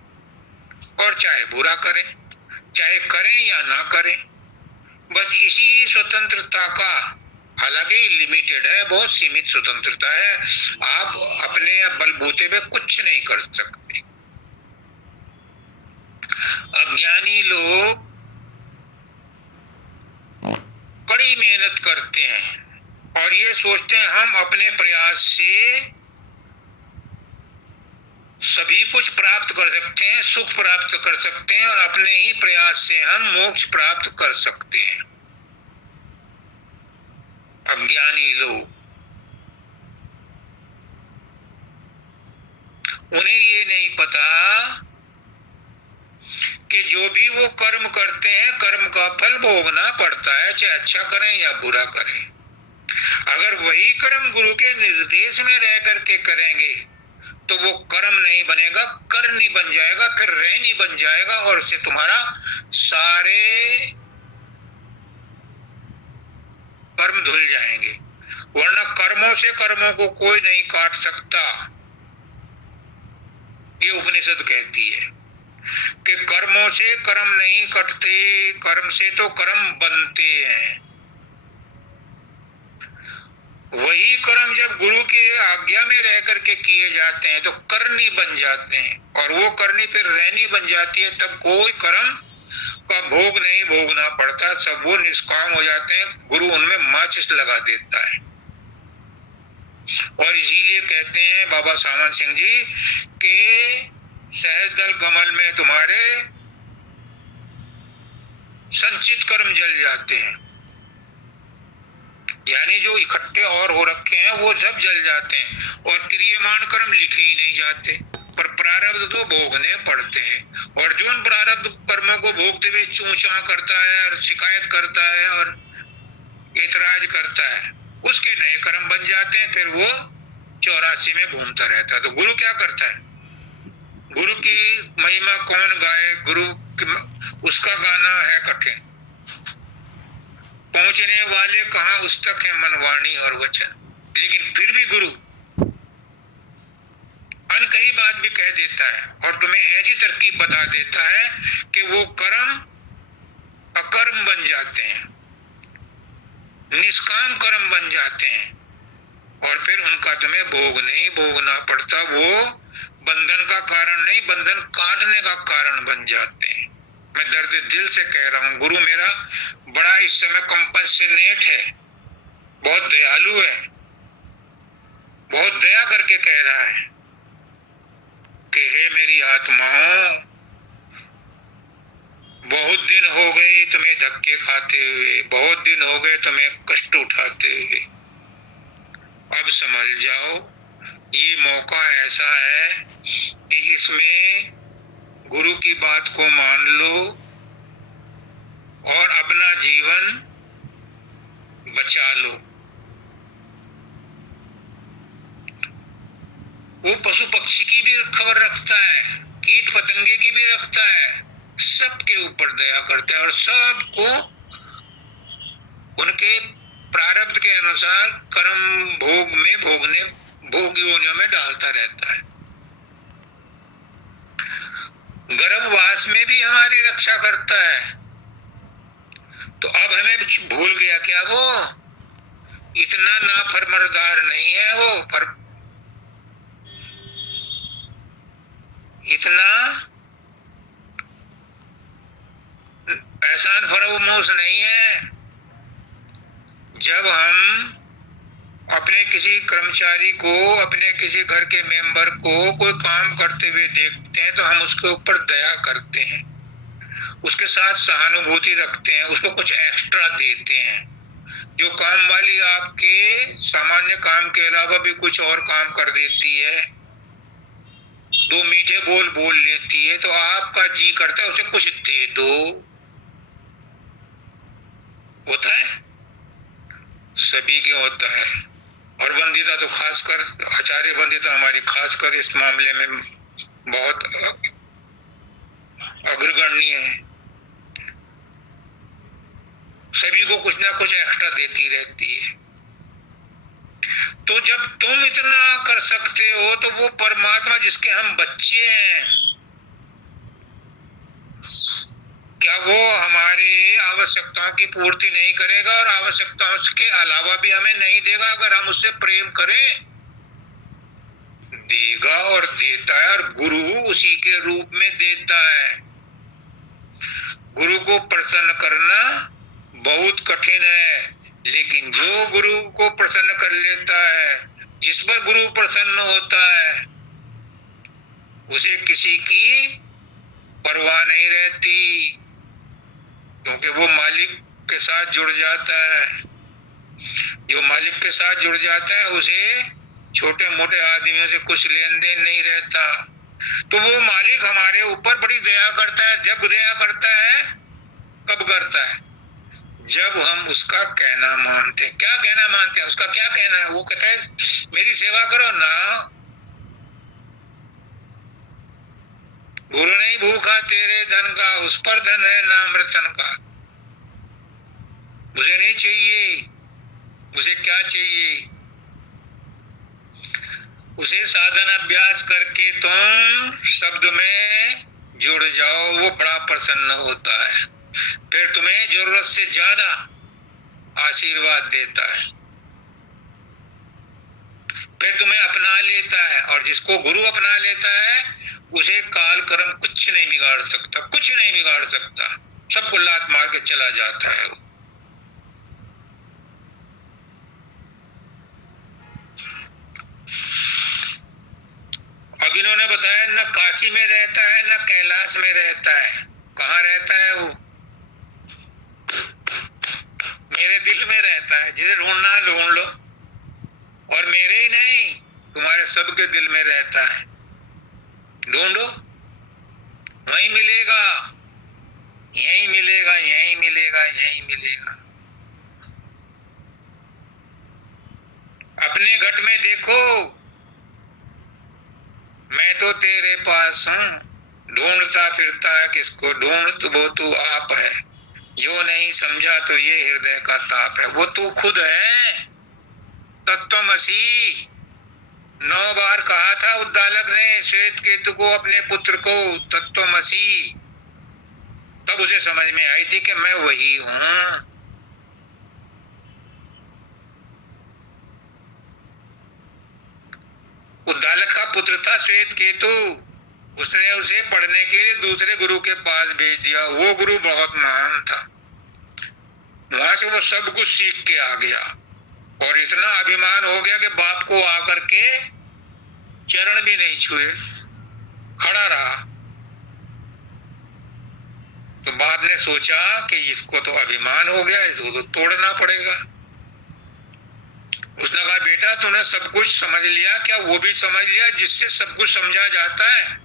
और चाहे बुरा करें, चाहे करें या ना करें, बस इसी स्वतंत्रता का, हालांकि लिमिटेड है, बहुत सीमित स्वतंत्रता है, आप अपने बलबूते पे कुछ नहीं कर सकते। अज्ञानी लोग कड़ी मेहनत करते हैं और ये सोचते हैं हम अपने प्रयास से सभी कुछ प्राप्त कर सकते हैं, सुख प्राप्त कर सकते हैं, और अपने ही प्रयास से हम मोक्ष प्राप्त कर सकते हैं। अज्ञानी लोग, उन्हें ये नहीं पता कि जो भी वो कर्म करते हैं, कर्म का फल भोगना पड़ता है, चाहे अच्छा करें या बुरा करें। अगर वही कर्म गुरु के निर्देश में रह करके करेंगे तो वो कर्म नहीं बनेगा, करनी बन जाएगा, फिर रहनी बन जाएगा, और उससे तुम्हारा सारे कर्म धुल जाएंगे। वरना कर्मों से कर्मों को कोई नहीं काट सकता। ये उपनिषद कहती है कि कर्मों से कर्म नहीं कटते, कर्म से तो कर्म बनते हैं। वही कर्म जब गुरु के आज्ञा में रह करके किए जाते हैं तो करनी बन जाते हैं, और वो करनी फिर रहनी बन जाती है, तब कोई कर्म का भोग नहीं भोगना पड़ता, सब वो निष्काम हो जाते हैं, गुरु उनमें माचिस लगा देता है। और इसीलिए कहते हैं बाबा सामंत सिंह जी के सहजदल कमल में तुम्हारे संचित कर्म जल जाते हैं, यानी जो इकट्ठे और हो रखे हैं वो सब जल जाते हैं, और क्रियमान कर्म लिखे ही नहीं जाते, पर प्रारब्ध तो भोगने पड़ते हैं। और जो उन प्रारब्ध कर्मों को भोगते हुए चूचा करता है और शिकायत करता है और ऐतराज करता है, उसके नए कर्म बन जाते हैं, फिर वो 84 में घूमता रहता है। तो गुरु क्या करता है? गुरु की महिमा कौन गाए? गुरु उसका गाना है कठिन, पहुंचने वाले कहां उस तक है मनवाणी और वचन, लेकिन फिर भी गुरु अनकही बात भी कह देता है और तुम्हें ऐसी तरकीब बता देता है कि वो कर्म अकर्म बन जाते हैं, निष्काम कर्म बन जाते हैं, और फिर उनका तुम्हें भोग नहीं भोगना पड़ता। वो बंधन का कारण नहीं, बंधन काटने का कारण बन जाते हैं। मैं दर्द दिल से कह रहा हूँ, गुरु मेरा बड़ा इस समय कंपैशनेट है, बहुत दयालु है, बहुत दया करके कह रहा है कि हे मेरी आत्माओं, बहुत दिन हो गए तुम्हें धक्के खाते हुए, बहुत दिन हो गए तुम्हें कष्ट उठाते हुए। अब समझ जाओ, ये मौका ऐसा है कि इसमें गुरु की बात को मान लो और अपना जीवन बचा लो। वो पशु पक्षी की भी खबर रखता है, कीट पतंगे की भी रखता है, सबके ऊपर दया करता है और सबको उनके प्रारब्ध के अनुसार कर्म भोग में भोग योनियों में डालता रहता है। गर्भवास में भी हमारी रक्षा करता है। तो अब हमें भूल गया क्या वो? इतना नाफरमानदार नहीं है वो, पर इतना एहसान फरामोश नहीं है। जब हम अपने किसी कर्मचारी को, अपने किसी घर के मेंबर को कोई काम करते हुए देखते हैं तो हम उसके ऊपर दया करते हैं, उसके साथ सहानुभूति रखते हैं, उसको कुछ एक्स्ट्रा देते हैं। जो काम वाली आपके सामान्य काम के अलावा भी कुछ और काम कर देती है, दो मीठे बोल बोल लेती है, तो आपका जी करता है उसे कुछ दे दो। होता है, सभी के होता है। और वंदिता तो खासकर, आचार्य वंदिता हमारी खासकर इस मामले में बहुत अग्रगण्य है। सभी को कुछ ना कुछ एक्स्ट्रा देती रहती है। तो जब तुम इतना कर सकते हो तो वो परमात्मा जिसके हम बच्चे हैं, क्या वो हमारे आवश्यकताओं की पूर्ति नहीं करेगा और आवश्यकताओं के अलावा भी हमें नहीं देगा? अगर हम उससे प्रेम करें, देगा और देता है। और गुरु उसी के रूप में देता है। गुरु को प्रसन्न करना बहुत कठिन है, लेकिन जो गुरु को प्रसन्न कर लेता है, जिस पर गुरु प्रसन्न होता है, उसे किसी की परवाह नहीं रहती, क्योंकि वो मालिक के साथ जुड़ जाता है। जो मालिक के साथ जुड़ जाता है उसे छोटे मोटे आदमियों से कुछ लेन देन नहीं रहता। तो वो मालिक हमारे ऊपर बड़ी दया करता है। जब दया करता है, कब करता है? जब हम उसका कहना मानते हैं। क्या कहना मानते हैं? उसका क्या कहना है? वो कहता है मेरी सेवा करो ना। गुरु नहीं भूखा तेरे धन का, उस पर धन है नाम रतन का। मुझे नहीं चाहिए, उसे क्या चाहिए? उसे साधन अभ्यास करके तुम शब्द में जुड़ जाओ, वो बड़ा प्रसन्न होता है। फिर तुम्हें जरूरत से ज्यादा आशीर्वाद देता है, फिर तुम्हें अपना लेता है। और जिसको गुरु अपना लेता है उसे काल कर्म कुछ नहीं बिगाड़ सकता, कुछ नहीं बिगाड़ सकता। सबको लात मार के चला जाता है वो। अब इन्होंने बताया न काशी में रहता है न कैलाश में रहता है। कहाँ रहता है वो? मेरे दिल में रहता है। जिसे ढूंढना ढूंढ लो। और मेरे ही नहीं, तुम्हारे सबके दिल में रहता है। ढूंढो, वहीं मिलेगा, यहीं मिलेगा, यहीं मिलेगा, यहीं मिलेगा। अपने घट में देखो, मैं तो तेरे पास हूं, ढूंढता फिरता है किसको? ढूंढ वो तू आप है, जो नहीं समझा तो ये हृदय का ताप है। वो तू खुद है, तत्वमसि। 9 बार कहा था उद्दालक ने श्वेत केतु को, अपने पुत्र को, तत्वमसि। तब उसे समझ में आई थी कि मैं वही हूं। उद्दालक का पुत्र था श्वेत केतु। उसने उसे पढ़ने के लिए दूसरे गुरु के पास भेज दिया। वो गुरु बहुत महान था। वहां से वो सब कुछ सीख के आ गया। और इतना अभिमान हो गया कि बाप को आकर के चरण भी नहीं छुए, खड़ा रहा। तो बाप ने सोचा कि इसको तो अभिमान हो गया, इसको तो तोड़ना पड़ेगा। उसने कहा बेटा तूने सब कुछ समझ लिया क्या? वो भी समझ लिया जिससे सब कुछ समझा जाता है।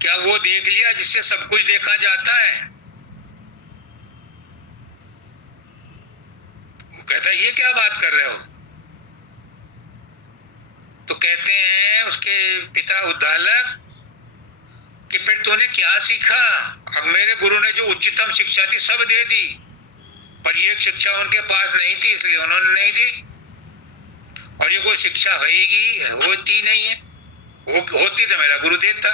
क्या वो देख लिया जिससे सब कुछ देखा जाता है? वो कहता है ये क्या बात कर रहे हो? तो कहते हैं उसके पिता उद्दालक कि फिर तूने क्या सीखा? अब मेरे गुरु ने जो उच्चतम शिक्षा थी सब दे दी, पर ये शिक्षा उनके पास नहीं थी, इसलिए उन्होंने नहीं दी। और ये कोई शिक्षा होगी, होती नहीं है, होती तो मेरा गुरु देता।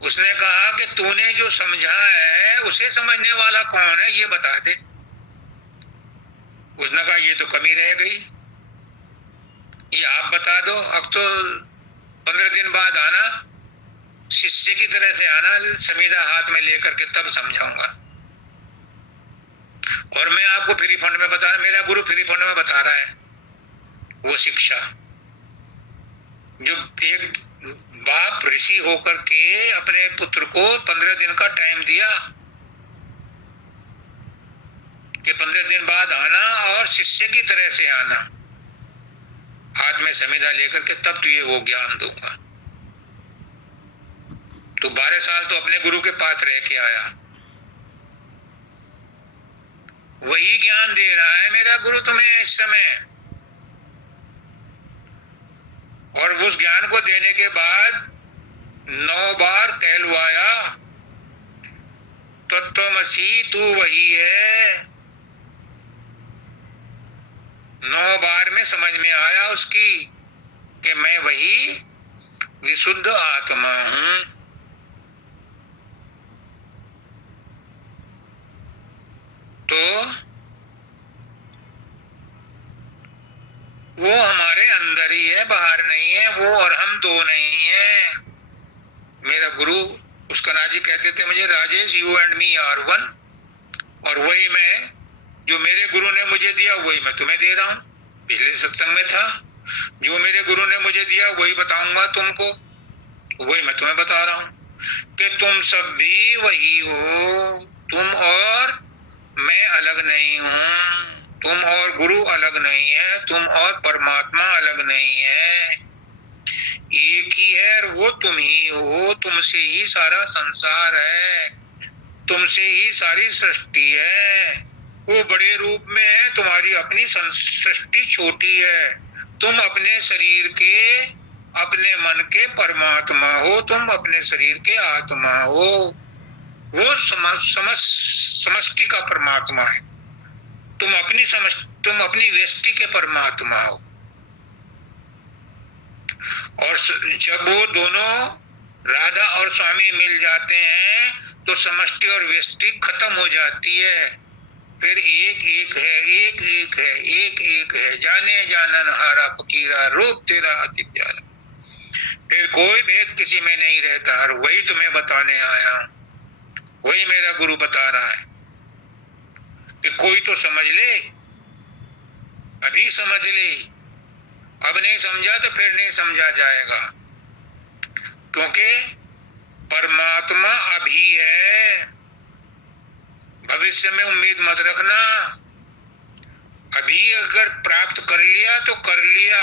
उसने कहा कि तूने जो समझा है उसे समझने वाला कौन है ये बता दे। उसने कहा ये तो कमी रह गई, ये आप बता दो। अब तो 15 दिन बाद आना, शिष्य की तरह से आना, समीधा हाथ में लेकर के, तब समझाऊंगा। और मैं आपको फ्री फंड में बता रहा, मेरा गुरु फ्री फंड में बता रहा है वो शिक्षा जो एक बाप ऋषि होकर के अपने पुत्र को 15 दिन का टाइम दिया कि 15 दिन बाद आना और शिष्य की तरह से आना, हाथ में समीधा लेकर के, तब तुझे वो ज्ञान दूंगा। तो 12 साल तो अपने गुरु के पास रह के आया, वही ज्ञान दे रहा है मेरा गुरु तुम्हें इस समय। और उस ज्ञान को देने के बाद 9 बार कहलवाया तत्वमसि तू वही है। 9 बार में समझ में आया उसकी कि मैं वही विशुद्ध आत्मा हूं। तो वो हमारे अंदर ही है, बाहर नहीं है। वो और हम दो नहीं है। मेरा गुरु उसका जी कहते थे मुझे, Rajesh you and me are one. और वही मैं, जो मेरे गुरु ने मुझे दिया वही मैं तुम्हें दे रहा हूं। पिछले सत्संग में था, जो मेरे गुरु ने मुझे दिया वही बताऊंगा तुमको, वही मैं तुम्हें बता रहा हूं कि तुम सब भी वही हो। तुम और मैं अलग नहीं हूं, तुम और गुरु अलग नहीं है, तुम और परमात्मा अलग नहीं है, एक ही है। और वो तुम ही हो, तुमसे ही सारा संसार है, तुमसे ही सारी सृष्टि है। वो बड़े रूप में है, तुम्हारी अपनी सृष्टि छोटी है। तुम अपने शरीर के, अपने मन के परमात्मा हो, तुम अपने शरीर के आत्मा हो। वो समष्टि का परमात्मा है, तुम अपनी व्यष्टि के परमात्मा हो। और जब वो दोनों राधा और स्वामी मिल जाते हैं तो समष्टि और व्यष्टि खत्म हो जाती है। फिर एक एक है, एक एक है, एक एक है, जाने जानन हारा फकीरा, रूप तेरा अति प्यारा। फिर कोई भेद किसी में नहीं रहता। और वही तुम्हें बताने आया, वही मेरा गुरु बता रहा है कि कोई तो समझ ले, अभी समझ ले, अब नहीं समझा तो फिर नहीं समझा जाएगा। क्योंकि परमात्मा अभी है, भविष्य में उम्मीद मत रखना। अभी अगर प्राप्त कर लिया तो कर लिया,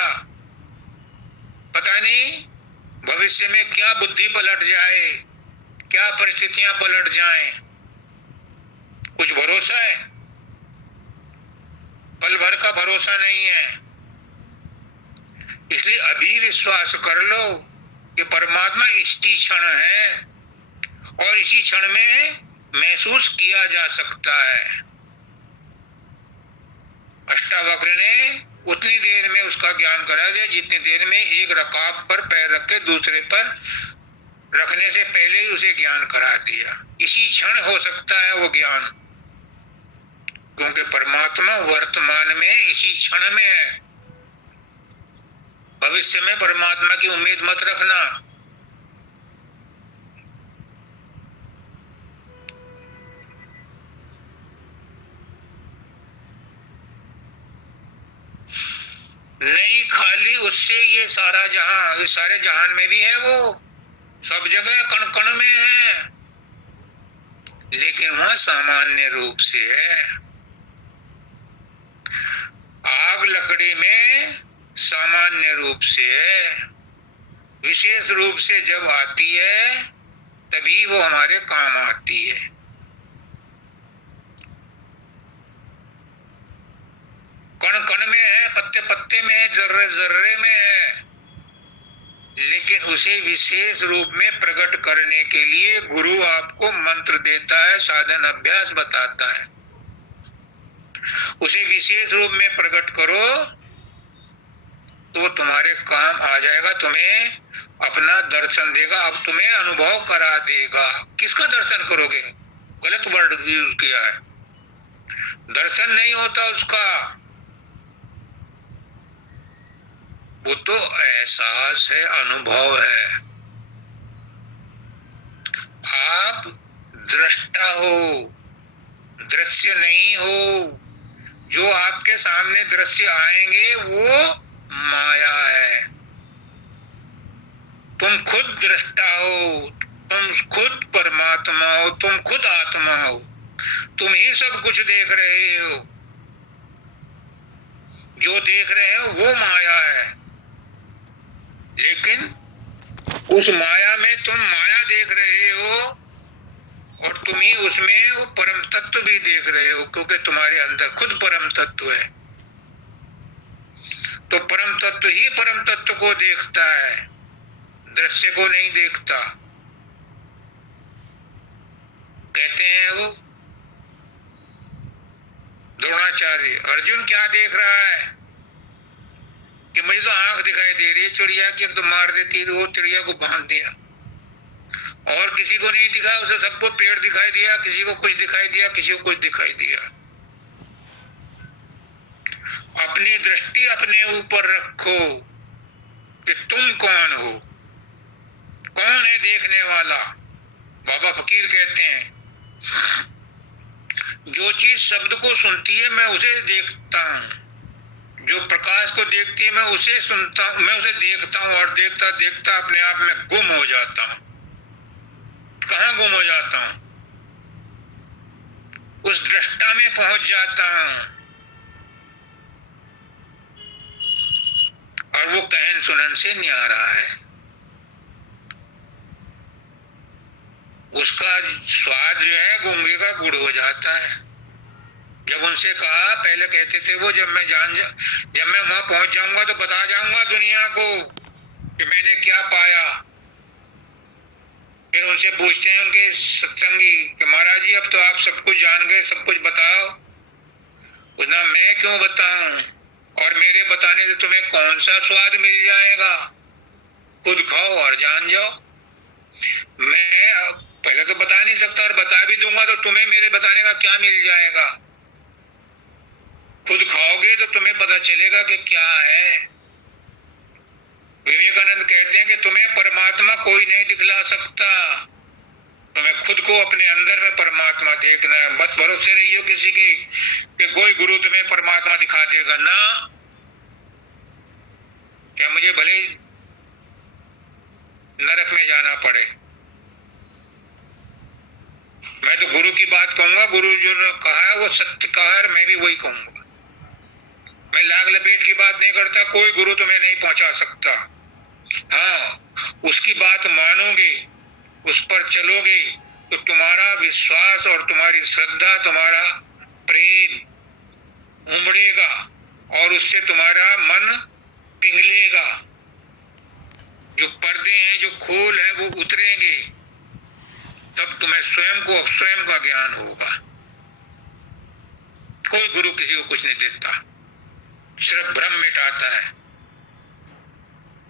पता नहीं भविष्य में क्या बुद्धि पलट जाए, क्या परिस्थितियां पलट जाएं, कुछ भरोसा है? पल भर का भरोसा नहीं है। इसलिए अभी विश्वास कर लो कि परमात्मा इसी क्षण है और इसी क्षण में महसूस किया जा सकता है। अष्टावक्र ने उतनी देर में उसका ज्ञान करा दिया जितनी देर में एक रकाब पर पैर रख के दूसरे पर रखने से पहले ही उसे ज्ञान करा दिया। इसी क्षण हो सकता है वो ज्ञान, क्योंकि परमात्मा वर्तमान में इसी क्षण में है। भविष्य में परमात्मा की उम्मीद मत रखना। नहीं, खाली उससे ये सारा जहां, ये सारे जहान में भी है वो, सब जगह कण कण में है, लेकिन वह सामान्य रूप से है। आग लकड़ी में सामान्य रूप से है, विशेष रूप से जब आती है तभी वो हमारे काम आती है। कण कण में है, पत्ते पत्ते में है, जर्रे जर्रे में है, लेकिन उसे विशेष रूप में प्रकट करने के लिए गुरु आपको मंत्र देता है, साधन अभ्यास बताता है। उसे विशेष रूप में प्रकट करो तो तुम्हारे काम आ जाएगा, तुम्हें अपना दर्शन देगा, अब तुम्हें अनुभव करा देगा। किसका दर्शन करोगे? गलत वर्ड यूज किया है, दर्शन नहीं होता उसका, वो तो एहसास है, अनुभव है। आप दृष्टा हो, दृश्य नहीं हो। जो आपके सामने दृश्य आएंगे वो माया है। तुम खुद दृष्टा हो, तुम खुद परमात्मा हो, तुम खुद आत्मा हो, तुम ही सब कुछ देख रहे हो। जो देख रहे हो वो माया है, लेकिन उस माया में तुम माया देख रहे हो और तुम ही उसमें वो परम तत्व भी देख रहे हो, क्योंकि तुम्हारे अंदर खुद परम तत्व है। तो परम तत्व ही परम तत्व को देखता है, दृश्य को नहीं देखता। कहते हैं वो द्रोणाचार्य, अर्जुन क्या देख रहा है कि मुझे तो आंख दिखाई दे रही है चिड़िया की, तो मार देती तो वो चिड़िया को बांध दिया, और किसी को नहीं दिखा, उसे सबको पेड़ दिखाई दिया, किसी को कुछ दिखाई दिया, किसी को कुछ दिखाई दिया। अपनी दृष्टि अपने ऊपर रखो कि तुम कौन हो, कौन है देखने वाला। बाबा फकीर कहते हैं, जो चीज शब्द को सुनती है मैं उसे देखता हूं, जो प्रकाश को देखती है मैं उसे सुनता हूं, मैं उसे देखता हूं, और देखता देखता अपने आप में गुम हो जाता हूं। कहां गुम हो जाता हूं? उस दृष्टा में पहुंच जाता हूं, और वो कहन सुनन से न्यारा है। उसका स्वाद जो है गूंगे का गुड़ हो जाता है। जब उनसे कहा, पहले कहते थे वो, जब मैं वहां पहुंच जाऊंगा तो बता जाऊंगा दुनिया को कि मैंने क्या पाया। फिर उनसे पूछते हैं उनके सत्संगी कि महाराज जी अब तो आप सब कुछ जान गए, सब कुछ बताओ। ना मैं क्यों बताऊं, और मेरे बताने से तुम्हें कौन सा स्वाद मिल जाएगा? खुद खाओ और जान जाओ। मैं पहले तो बता नहीं सकता, और बता भी दूंगा तो तुम्हें मेरे बताने का क्या मिल जाएगा? खुद खाओगे तो तुम्हें पता चलेगा कि क्या है। विवेकानंद कहते हैं कि तुम्हें परमात्मा कोई नहीं दिखला सकता, तुम्हें खुद को अपने अंदर में परमात्मा देखना है। मत भरोसे रही हो किसी के कि कोई गुरु तुम्हें परमात्मा दिखा देगा ना। क्या मुझे भले नरक में जाना पड़े, मैं तो गुरु की बात कहूंगा, गुरु जो ने कहा है वो सत्य कहा है, मैं भी वही कहूंगा। मैं लाग लपेट की बात नहीं करता, कोई गुरु तुम्हें नहीं पहुंचा सकता। हाँ, उसकी बात मानोगे, उस पर चलोगे तो तुम्हारा विश्वास और तुम्हारी श्रद्धा, तुम्हारा प्रेम उमड़ेगा, और उससे तुम्हारा मन पिघलेगा। जो पर्दे हैं, जो खोल है, वो उतरेंगे, तब तुम्हें स्वयं को स्वयं का ज्ञान होगा। कोई गुरु किसी को कुछ नहीं देता, सिर्फ भ्रम मिटाता है,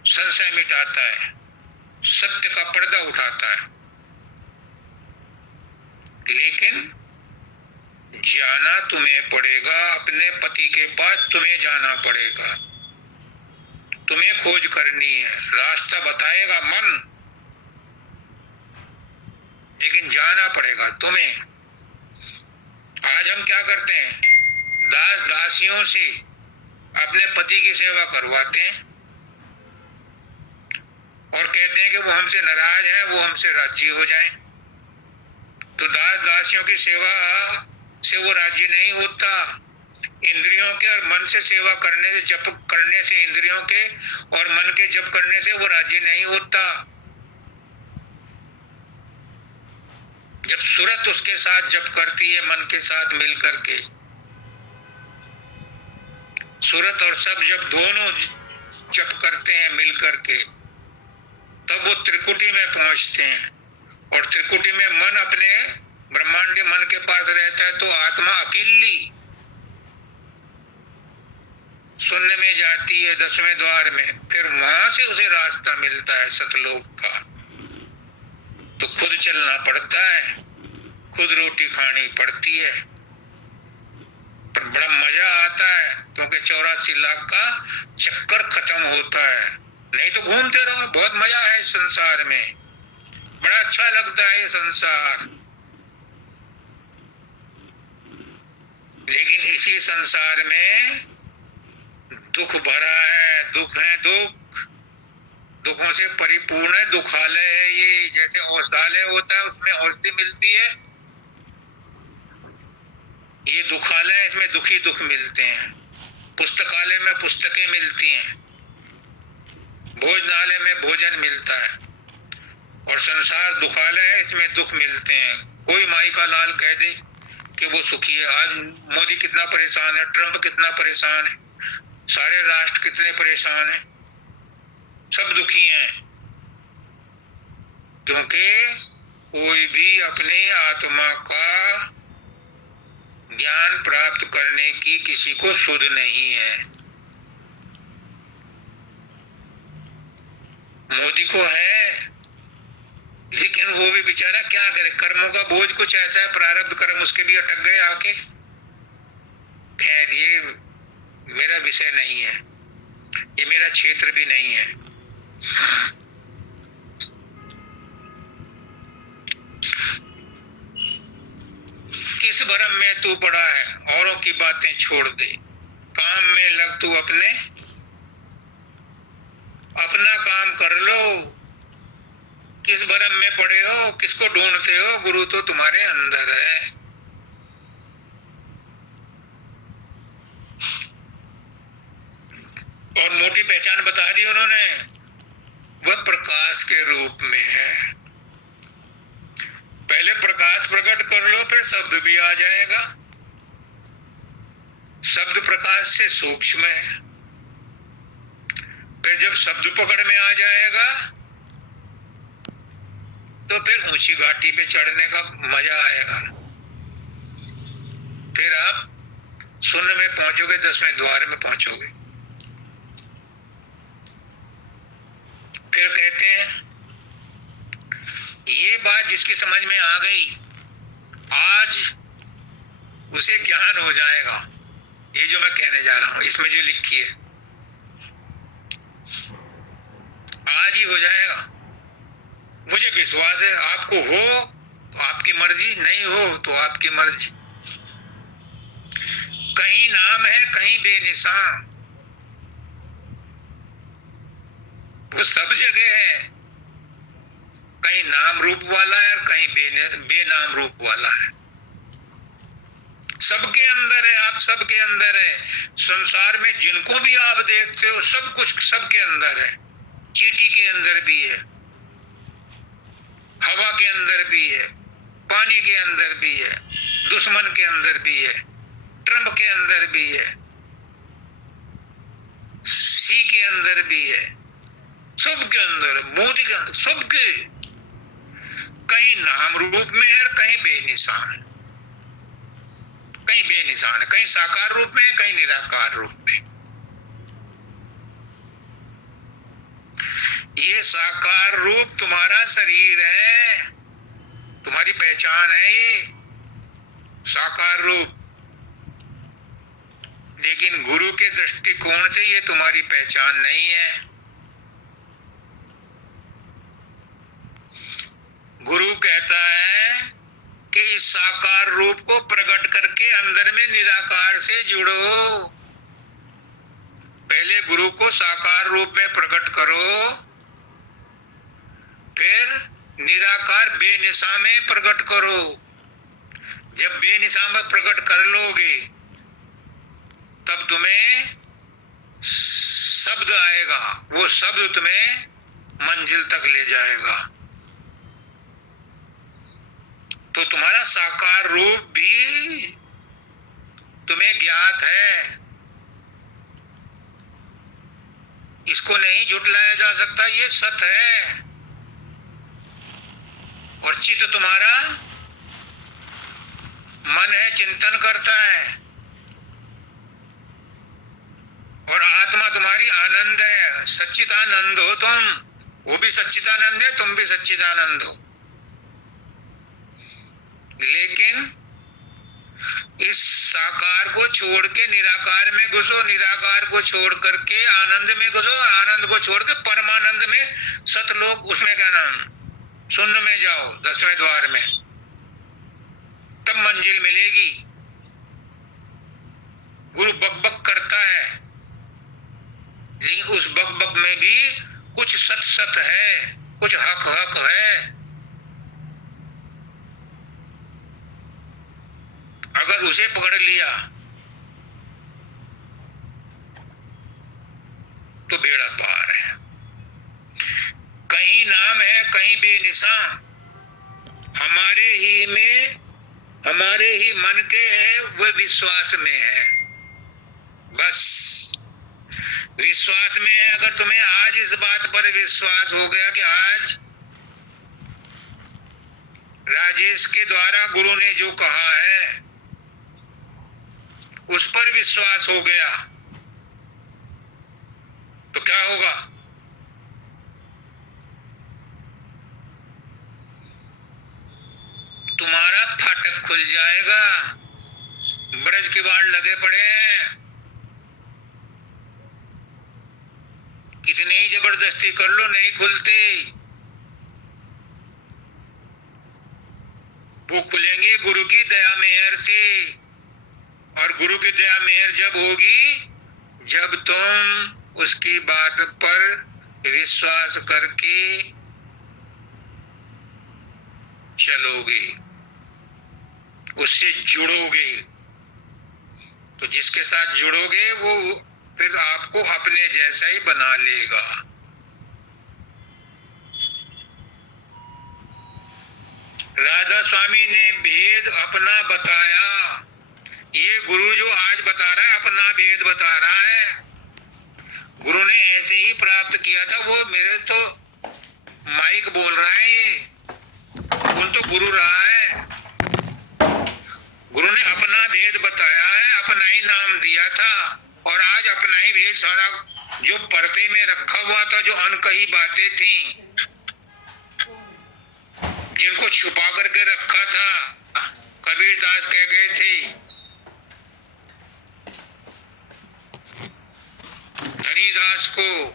संशय मिटाता है, सत्य का पर्दा उठाता है। लेकिन जाना तुम्हें पड़ेगा, अपने पति के पास तुम्हें जाना पड़ेगा, तुम्हें खोज करनी है। रास्ता बताएगा मन, लेकिन जाना पड़ेगा तुम्हें। आज हम क्या करते हैं, दास दासियों से अपने पति की सेवा करवाते हैं और कहते हैं कि वो हमसे नाराज है, वो हमसे राजी हो जाए। तो दास दासियों की सेवा से वो राजी नहीं होता। इंद्रियों के और मन से सेवा करने से, जप करने से, इंद्रियों के और मन के जप करने से वो राजी नहीं होता। जब सूरत उसके साथ जप करती है मन के साथ मिल करके, सूरत और सब जब दोनों जप करते हैं मिल करके, तब वो त्रिकुटी में पहुंचते हैं। और त्रिकुटी में मन अपने ब्रह्मांडी मन के पास रहता है, तो आत्मा अकेली शून्य में जाती है 10वें द्वार में। फिर वहां से उसे रास्ता मिलता है सतलोक का। तो खुद चलना पड़ता है, खुद रोटी खानी पड़ती है, पर बड़ा मजा आता है क्योंकि 84 लाख का चक्कर खत्म होता है। नहीं तो घूमते रहो, बहुत मजा है इस संसार में, बड़ा अच्छा लगता है ये संसार। लेकिन इसी संसार में दुख भरा है, दुख है, दुखों से परिपूर्ण है, दुखालय है ये। जैसे औषधालय होता है उसमें औषधि मिलती है, ये दुखालय, इसमें दुखी दुख मिलते हैं। पुस्तकालय में पुस्तकें मिलती हैं, भोजनालय में भोजन मिलता है, और संसार दुखालय है, इसमें दुख मिलते हैं। कोई माई का लाल कह दे कि वो सुखी है। आज मोदी कितना परेशान है, ट्रंप कितना परेशान है, सारे राष्ट्र कितने परेशान हैं, सब दुखी हैं, क्योंकि कोई भी अपनी आत्मा का ज्ञान प्राप्त करने की किसी को सुध नहीं है। मोदी को है, लेकिन वो भी बेचारा क्या करे, कर्मों का बोझ कुछ ऐसा है, प्रारब्ध कर्म उसके भी अटक गए आके। खैर ये मेरा विषय नहीं है, ये मेरा क्षेत्र भी नहीं है। किस भरम में तू पड़ा है, औरों की बातें छोड़ दे, काम में लग तू अपने, अपना काम कर लो। किस भरम में पड़े हो, किसको ढूंढते हो, गुरु तो तुम्हारे अंदर है। और मोटी पहचान बता दी उन्होंने, वह प्रकाश के रूप में है। पहले प्रकाश प्रकट कर लो, फिर शब्द भी आ जाएगा। शब्द प्रकाश से सूक्ष्म है, फिर जब शब्द पकड़ में आ जाएगा तो फिर ऊंची घाटी पे चढ़ने का मजा आएगा। फिर आप शून्य में पहुंचोगे, 10वें द्वार में पहुंचोगे। फिर कहते हैं, ये बात जिसकी समझ में आ गई, आज उसे ज्ञान हो जाएगा। ये जो मैं कहने जा रहा हूं, इसमें जो लिखी है, आज ही हो जाएगा। मुझे विश्वास है, आपको हो तो आपकी मर्जी, नहीं हो तो आपकी मर्जी। कहीं नाम है, कहीं बेनिशान, वो सब जगह है। कहीं नाम रूप वाला है और कहीं बेनाम रूप वाला है। सबके अंदर है, आप सबके अंदर है। संसार में जिनको भी आप देखते हो, सब कुछ सबके अंदर है। चींटी के अंदर भी है, हवा के अंदर भी है, पानी के अंदर भी है, दुश्मन के अंदर भी है, ट्रंप के अंदर भी है, सी के अंदर भी है, सबके अंदर, मोदी के अंदर, सबके। कहीं नाम रूप में है, कहीं बेनिशान है, कहीं बेनिशान है, कहीं साकार रूप में है, कहीं निराकार रूप में। ये साकार रूप तुम्हारा शरीर है, तुम्हारी पहचान है ये साकार रूप। लेकिन गुरु के दृष्टिकोण से ये तुम्हारी पहचान नहीं है। गुरु कहता है कि इस साकार रूप को प्रकट करके अंदर में निराकार से जुड़ो। गुरु को साकार रूप में प्रकट करो, फिर निराकार बेनिशा में प्रकट करो। जब बेनिशा में प्रकट कर लोगे तब तुम्हें शब्द आएगा, वो शब्द तुम्हें मंजिल तक ले जाएगा। तो तुम्हारा साकार रूप भी तुम्हें ज्ञात है, इसको नहीं झुटलाया जा सकता, ये सत्य है। और चित्त तुम्हारा मन है, चिंतन करता है, और आत्मा तुम्हारी आनंद है, सच्चिदानंद हो तुम, वो भी सच्चिदानंद है, तुम भी सच्चिदानंद हो। लेकिन इस साकार को छोड़ के निराकार में घुसो, निराकार को छोड़ करके आनंद में घुसो, आनंद को छोड़ के परमानंद में, सतलोक, उसमें क्या नाम, शून्य में जाओ, 10वें द्वार में, तब मंजिल मिलेगी। गुरु बकबक करता है, लेकिन उस बकबक में भी कुछ सत सत है, कुछ हक हक है। अगर उसे पकड़ लिया तो बेड़ा पार है। कहीं नाम है, कहीं बेनिशान, हमारे ही मन के है, वो विश्वास में है, बस विश्वास में है। अगर तुम्हें आज इस बात पर विश्वास हो गया कि आज राजेश के द्वारा गुरु ने जो कहा है उस पर विश्वास हो गया, तो क्या होगा? तुम्हारा फाटक खुल जाएगा। ब्रज के बाढ़ लगे पड़े हैं, कितनी ही जबरदस्ती कर लो नहीं खुलते। वो खुलेंगे गुरु की दया मेहर से, और गुरु की दया मेहर जब होगी जब तुम उसकी बात पर विश्वास करके चलोगे, उससे जुड़ोगे। तो जिसके साथ जुड़ोगे वो फिर आपको अपने जैसा ही बना लेगा। राधा स्वामी ने भेद अपना बताया, ये गुरु जो आज बता रहा है अपना भेद बता रहा है। गुरु ने ऐसे ही प्राप्त किया था, वो मेरे तो माइक बोल रहा है, ये बोल तो गुरु रहा है। गुरु ने अपना भेद बताया है, अपना ही नाम दिया था, और आज अपना ही भेद सारा जो पर्दे में रखा हुआ था, जो अनकही बातें थी, जिनको छुपा करके रखा था, कबीरदास कह गए थे, धनीदास को,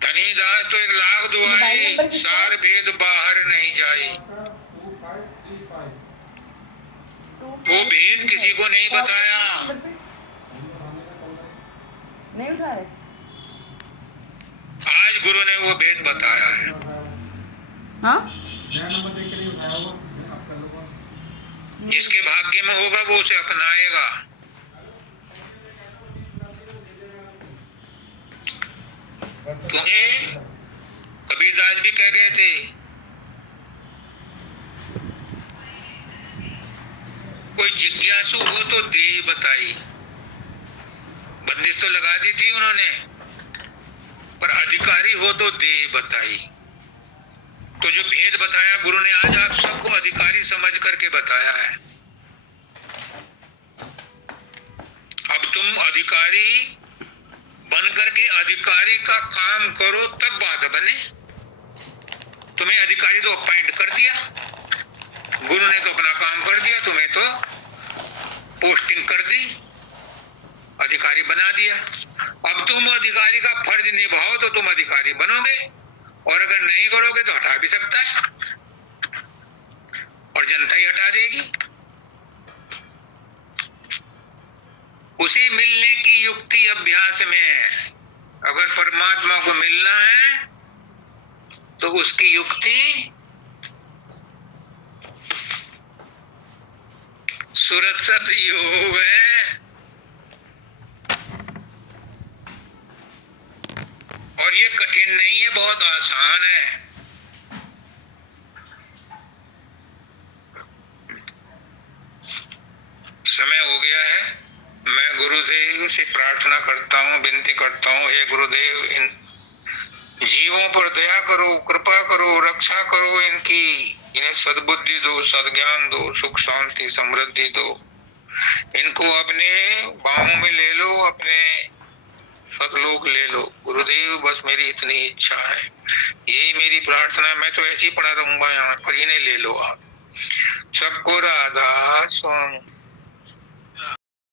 धनीदास तो 1,00,000 दुआई, सार भेद बाहर नहीं जाए। वो भेद किसी को नहीं बताया। नहीं उठाए, आज गुरु ने वो भेद बताया है। हाँ, जिसके भाग्य में होगा वो उसे अपनाएगा। क्योंकि कबीरदास भी कह गए थे, कोई जिज्ञासु हो तो दे बताई। बंदिश तो लगा दी थी उन्होंने, पर अधिकारी हो तो दे बताई। तो जो भेद बताया गुरु ने, आज आप सबको अधिकारी समझ करके बताया है। अब तुम अधिकारी बन करके अधिकारी का काम करो, तब बात बने। तुम्हें अधिकारी तो अपॉइंट कर दिया, गुरु ने तो अपना काम कर दिया, तुम्हें तो पोस्टिंग कर दी, अधिकारी बना दिया। अब तुम अधिकारी का फर्ज निभाओ तो तुम अधिकारी बनोगे, और अगर नहीं करोगे तो हटा भी सकता है, और जनता ही हटा देगी। उसे मिलने की युक्ति अभ्यास में है। अगर परमात्मा को मिलना है तो उसकी युक्ति सुरसत योग है। और ये कठिन नहीं है, बहुत आसान है। समय हो गया है। मैं गुरुदेव से प्रार्थना करता हूँ, विनती करता हूँ, हे गुरुदेव इन जीवों पर दया करो, कृपा करो, रक्षा करो इनकी, इन्हें सद्बुद्धि दो, सद्ज्ञान दो, सुख शांति समृद्धि दो। इनको अपने बाहों में ले लो, अपने सतलोक ले लो। गुरुदेव बस मेरी इतनी इच्छा है, यही मेरी प्रार्थना। मैं तो ऐसी पड़ा रहूंगा यहाँ पर, इन्हें ले लो आप। सबको राधा स्वामी।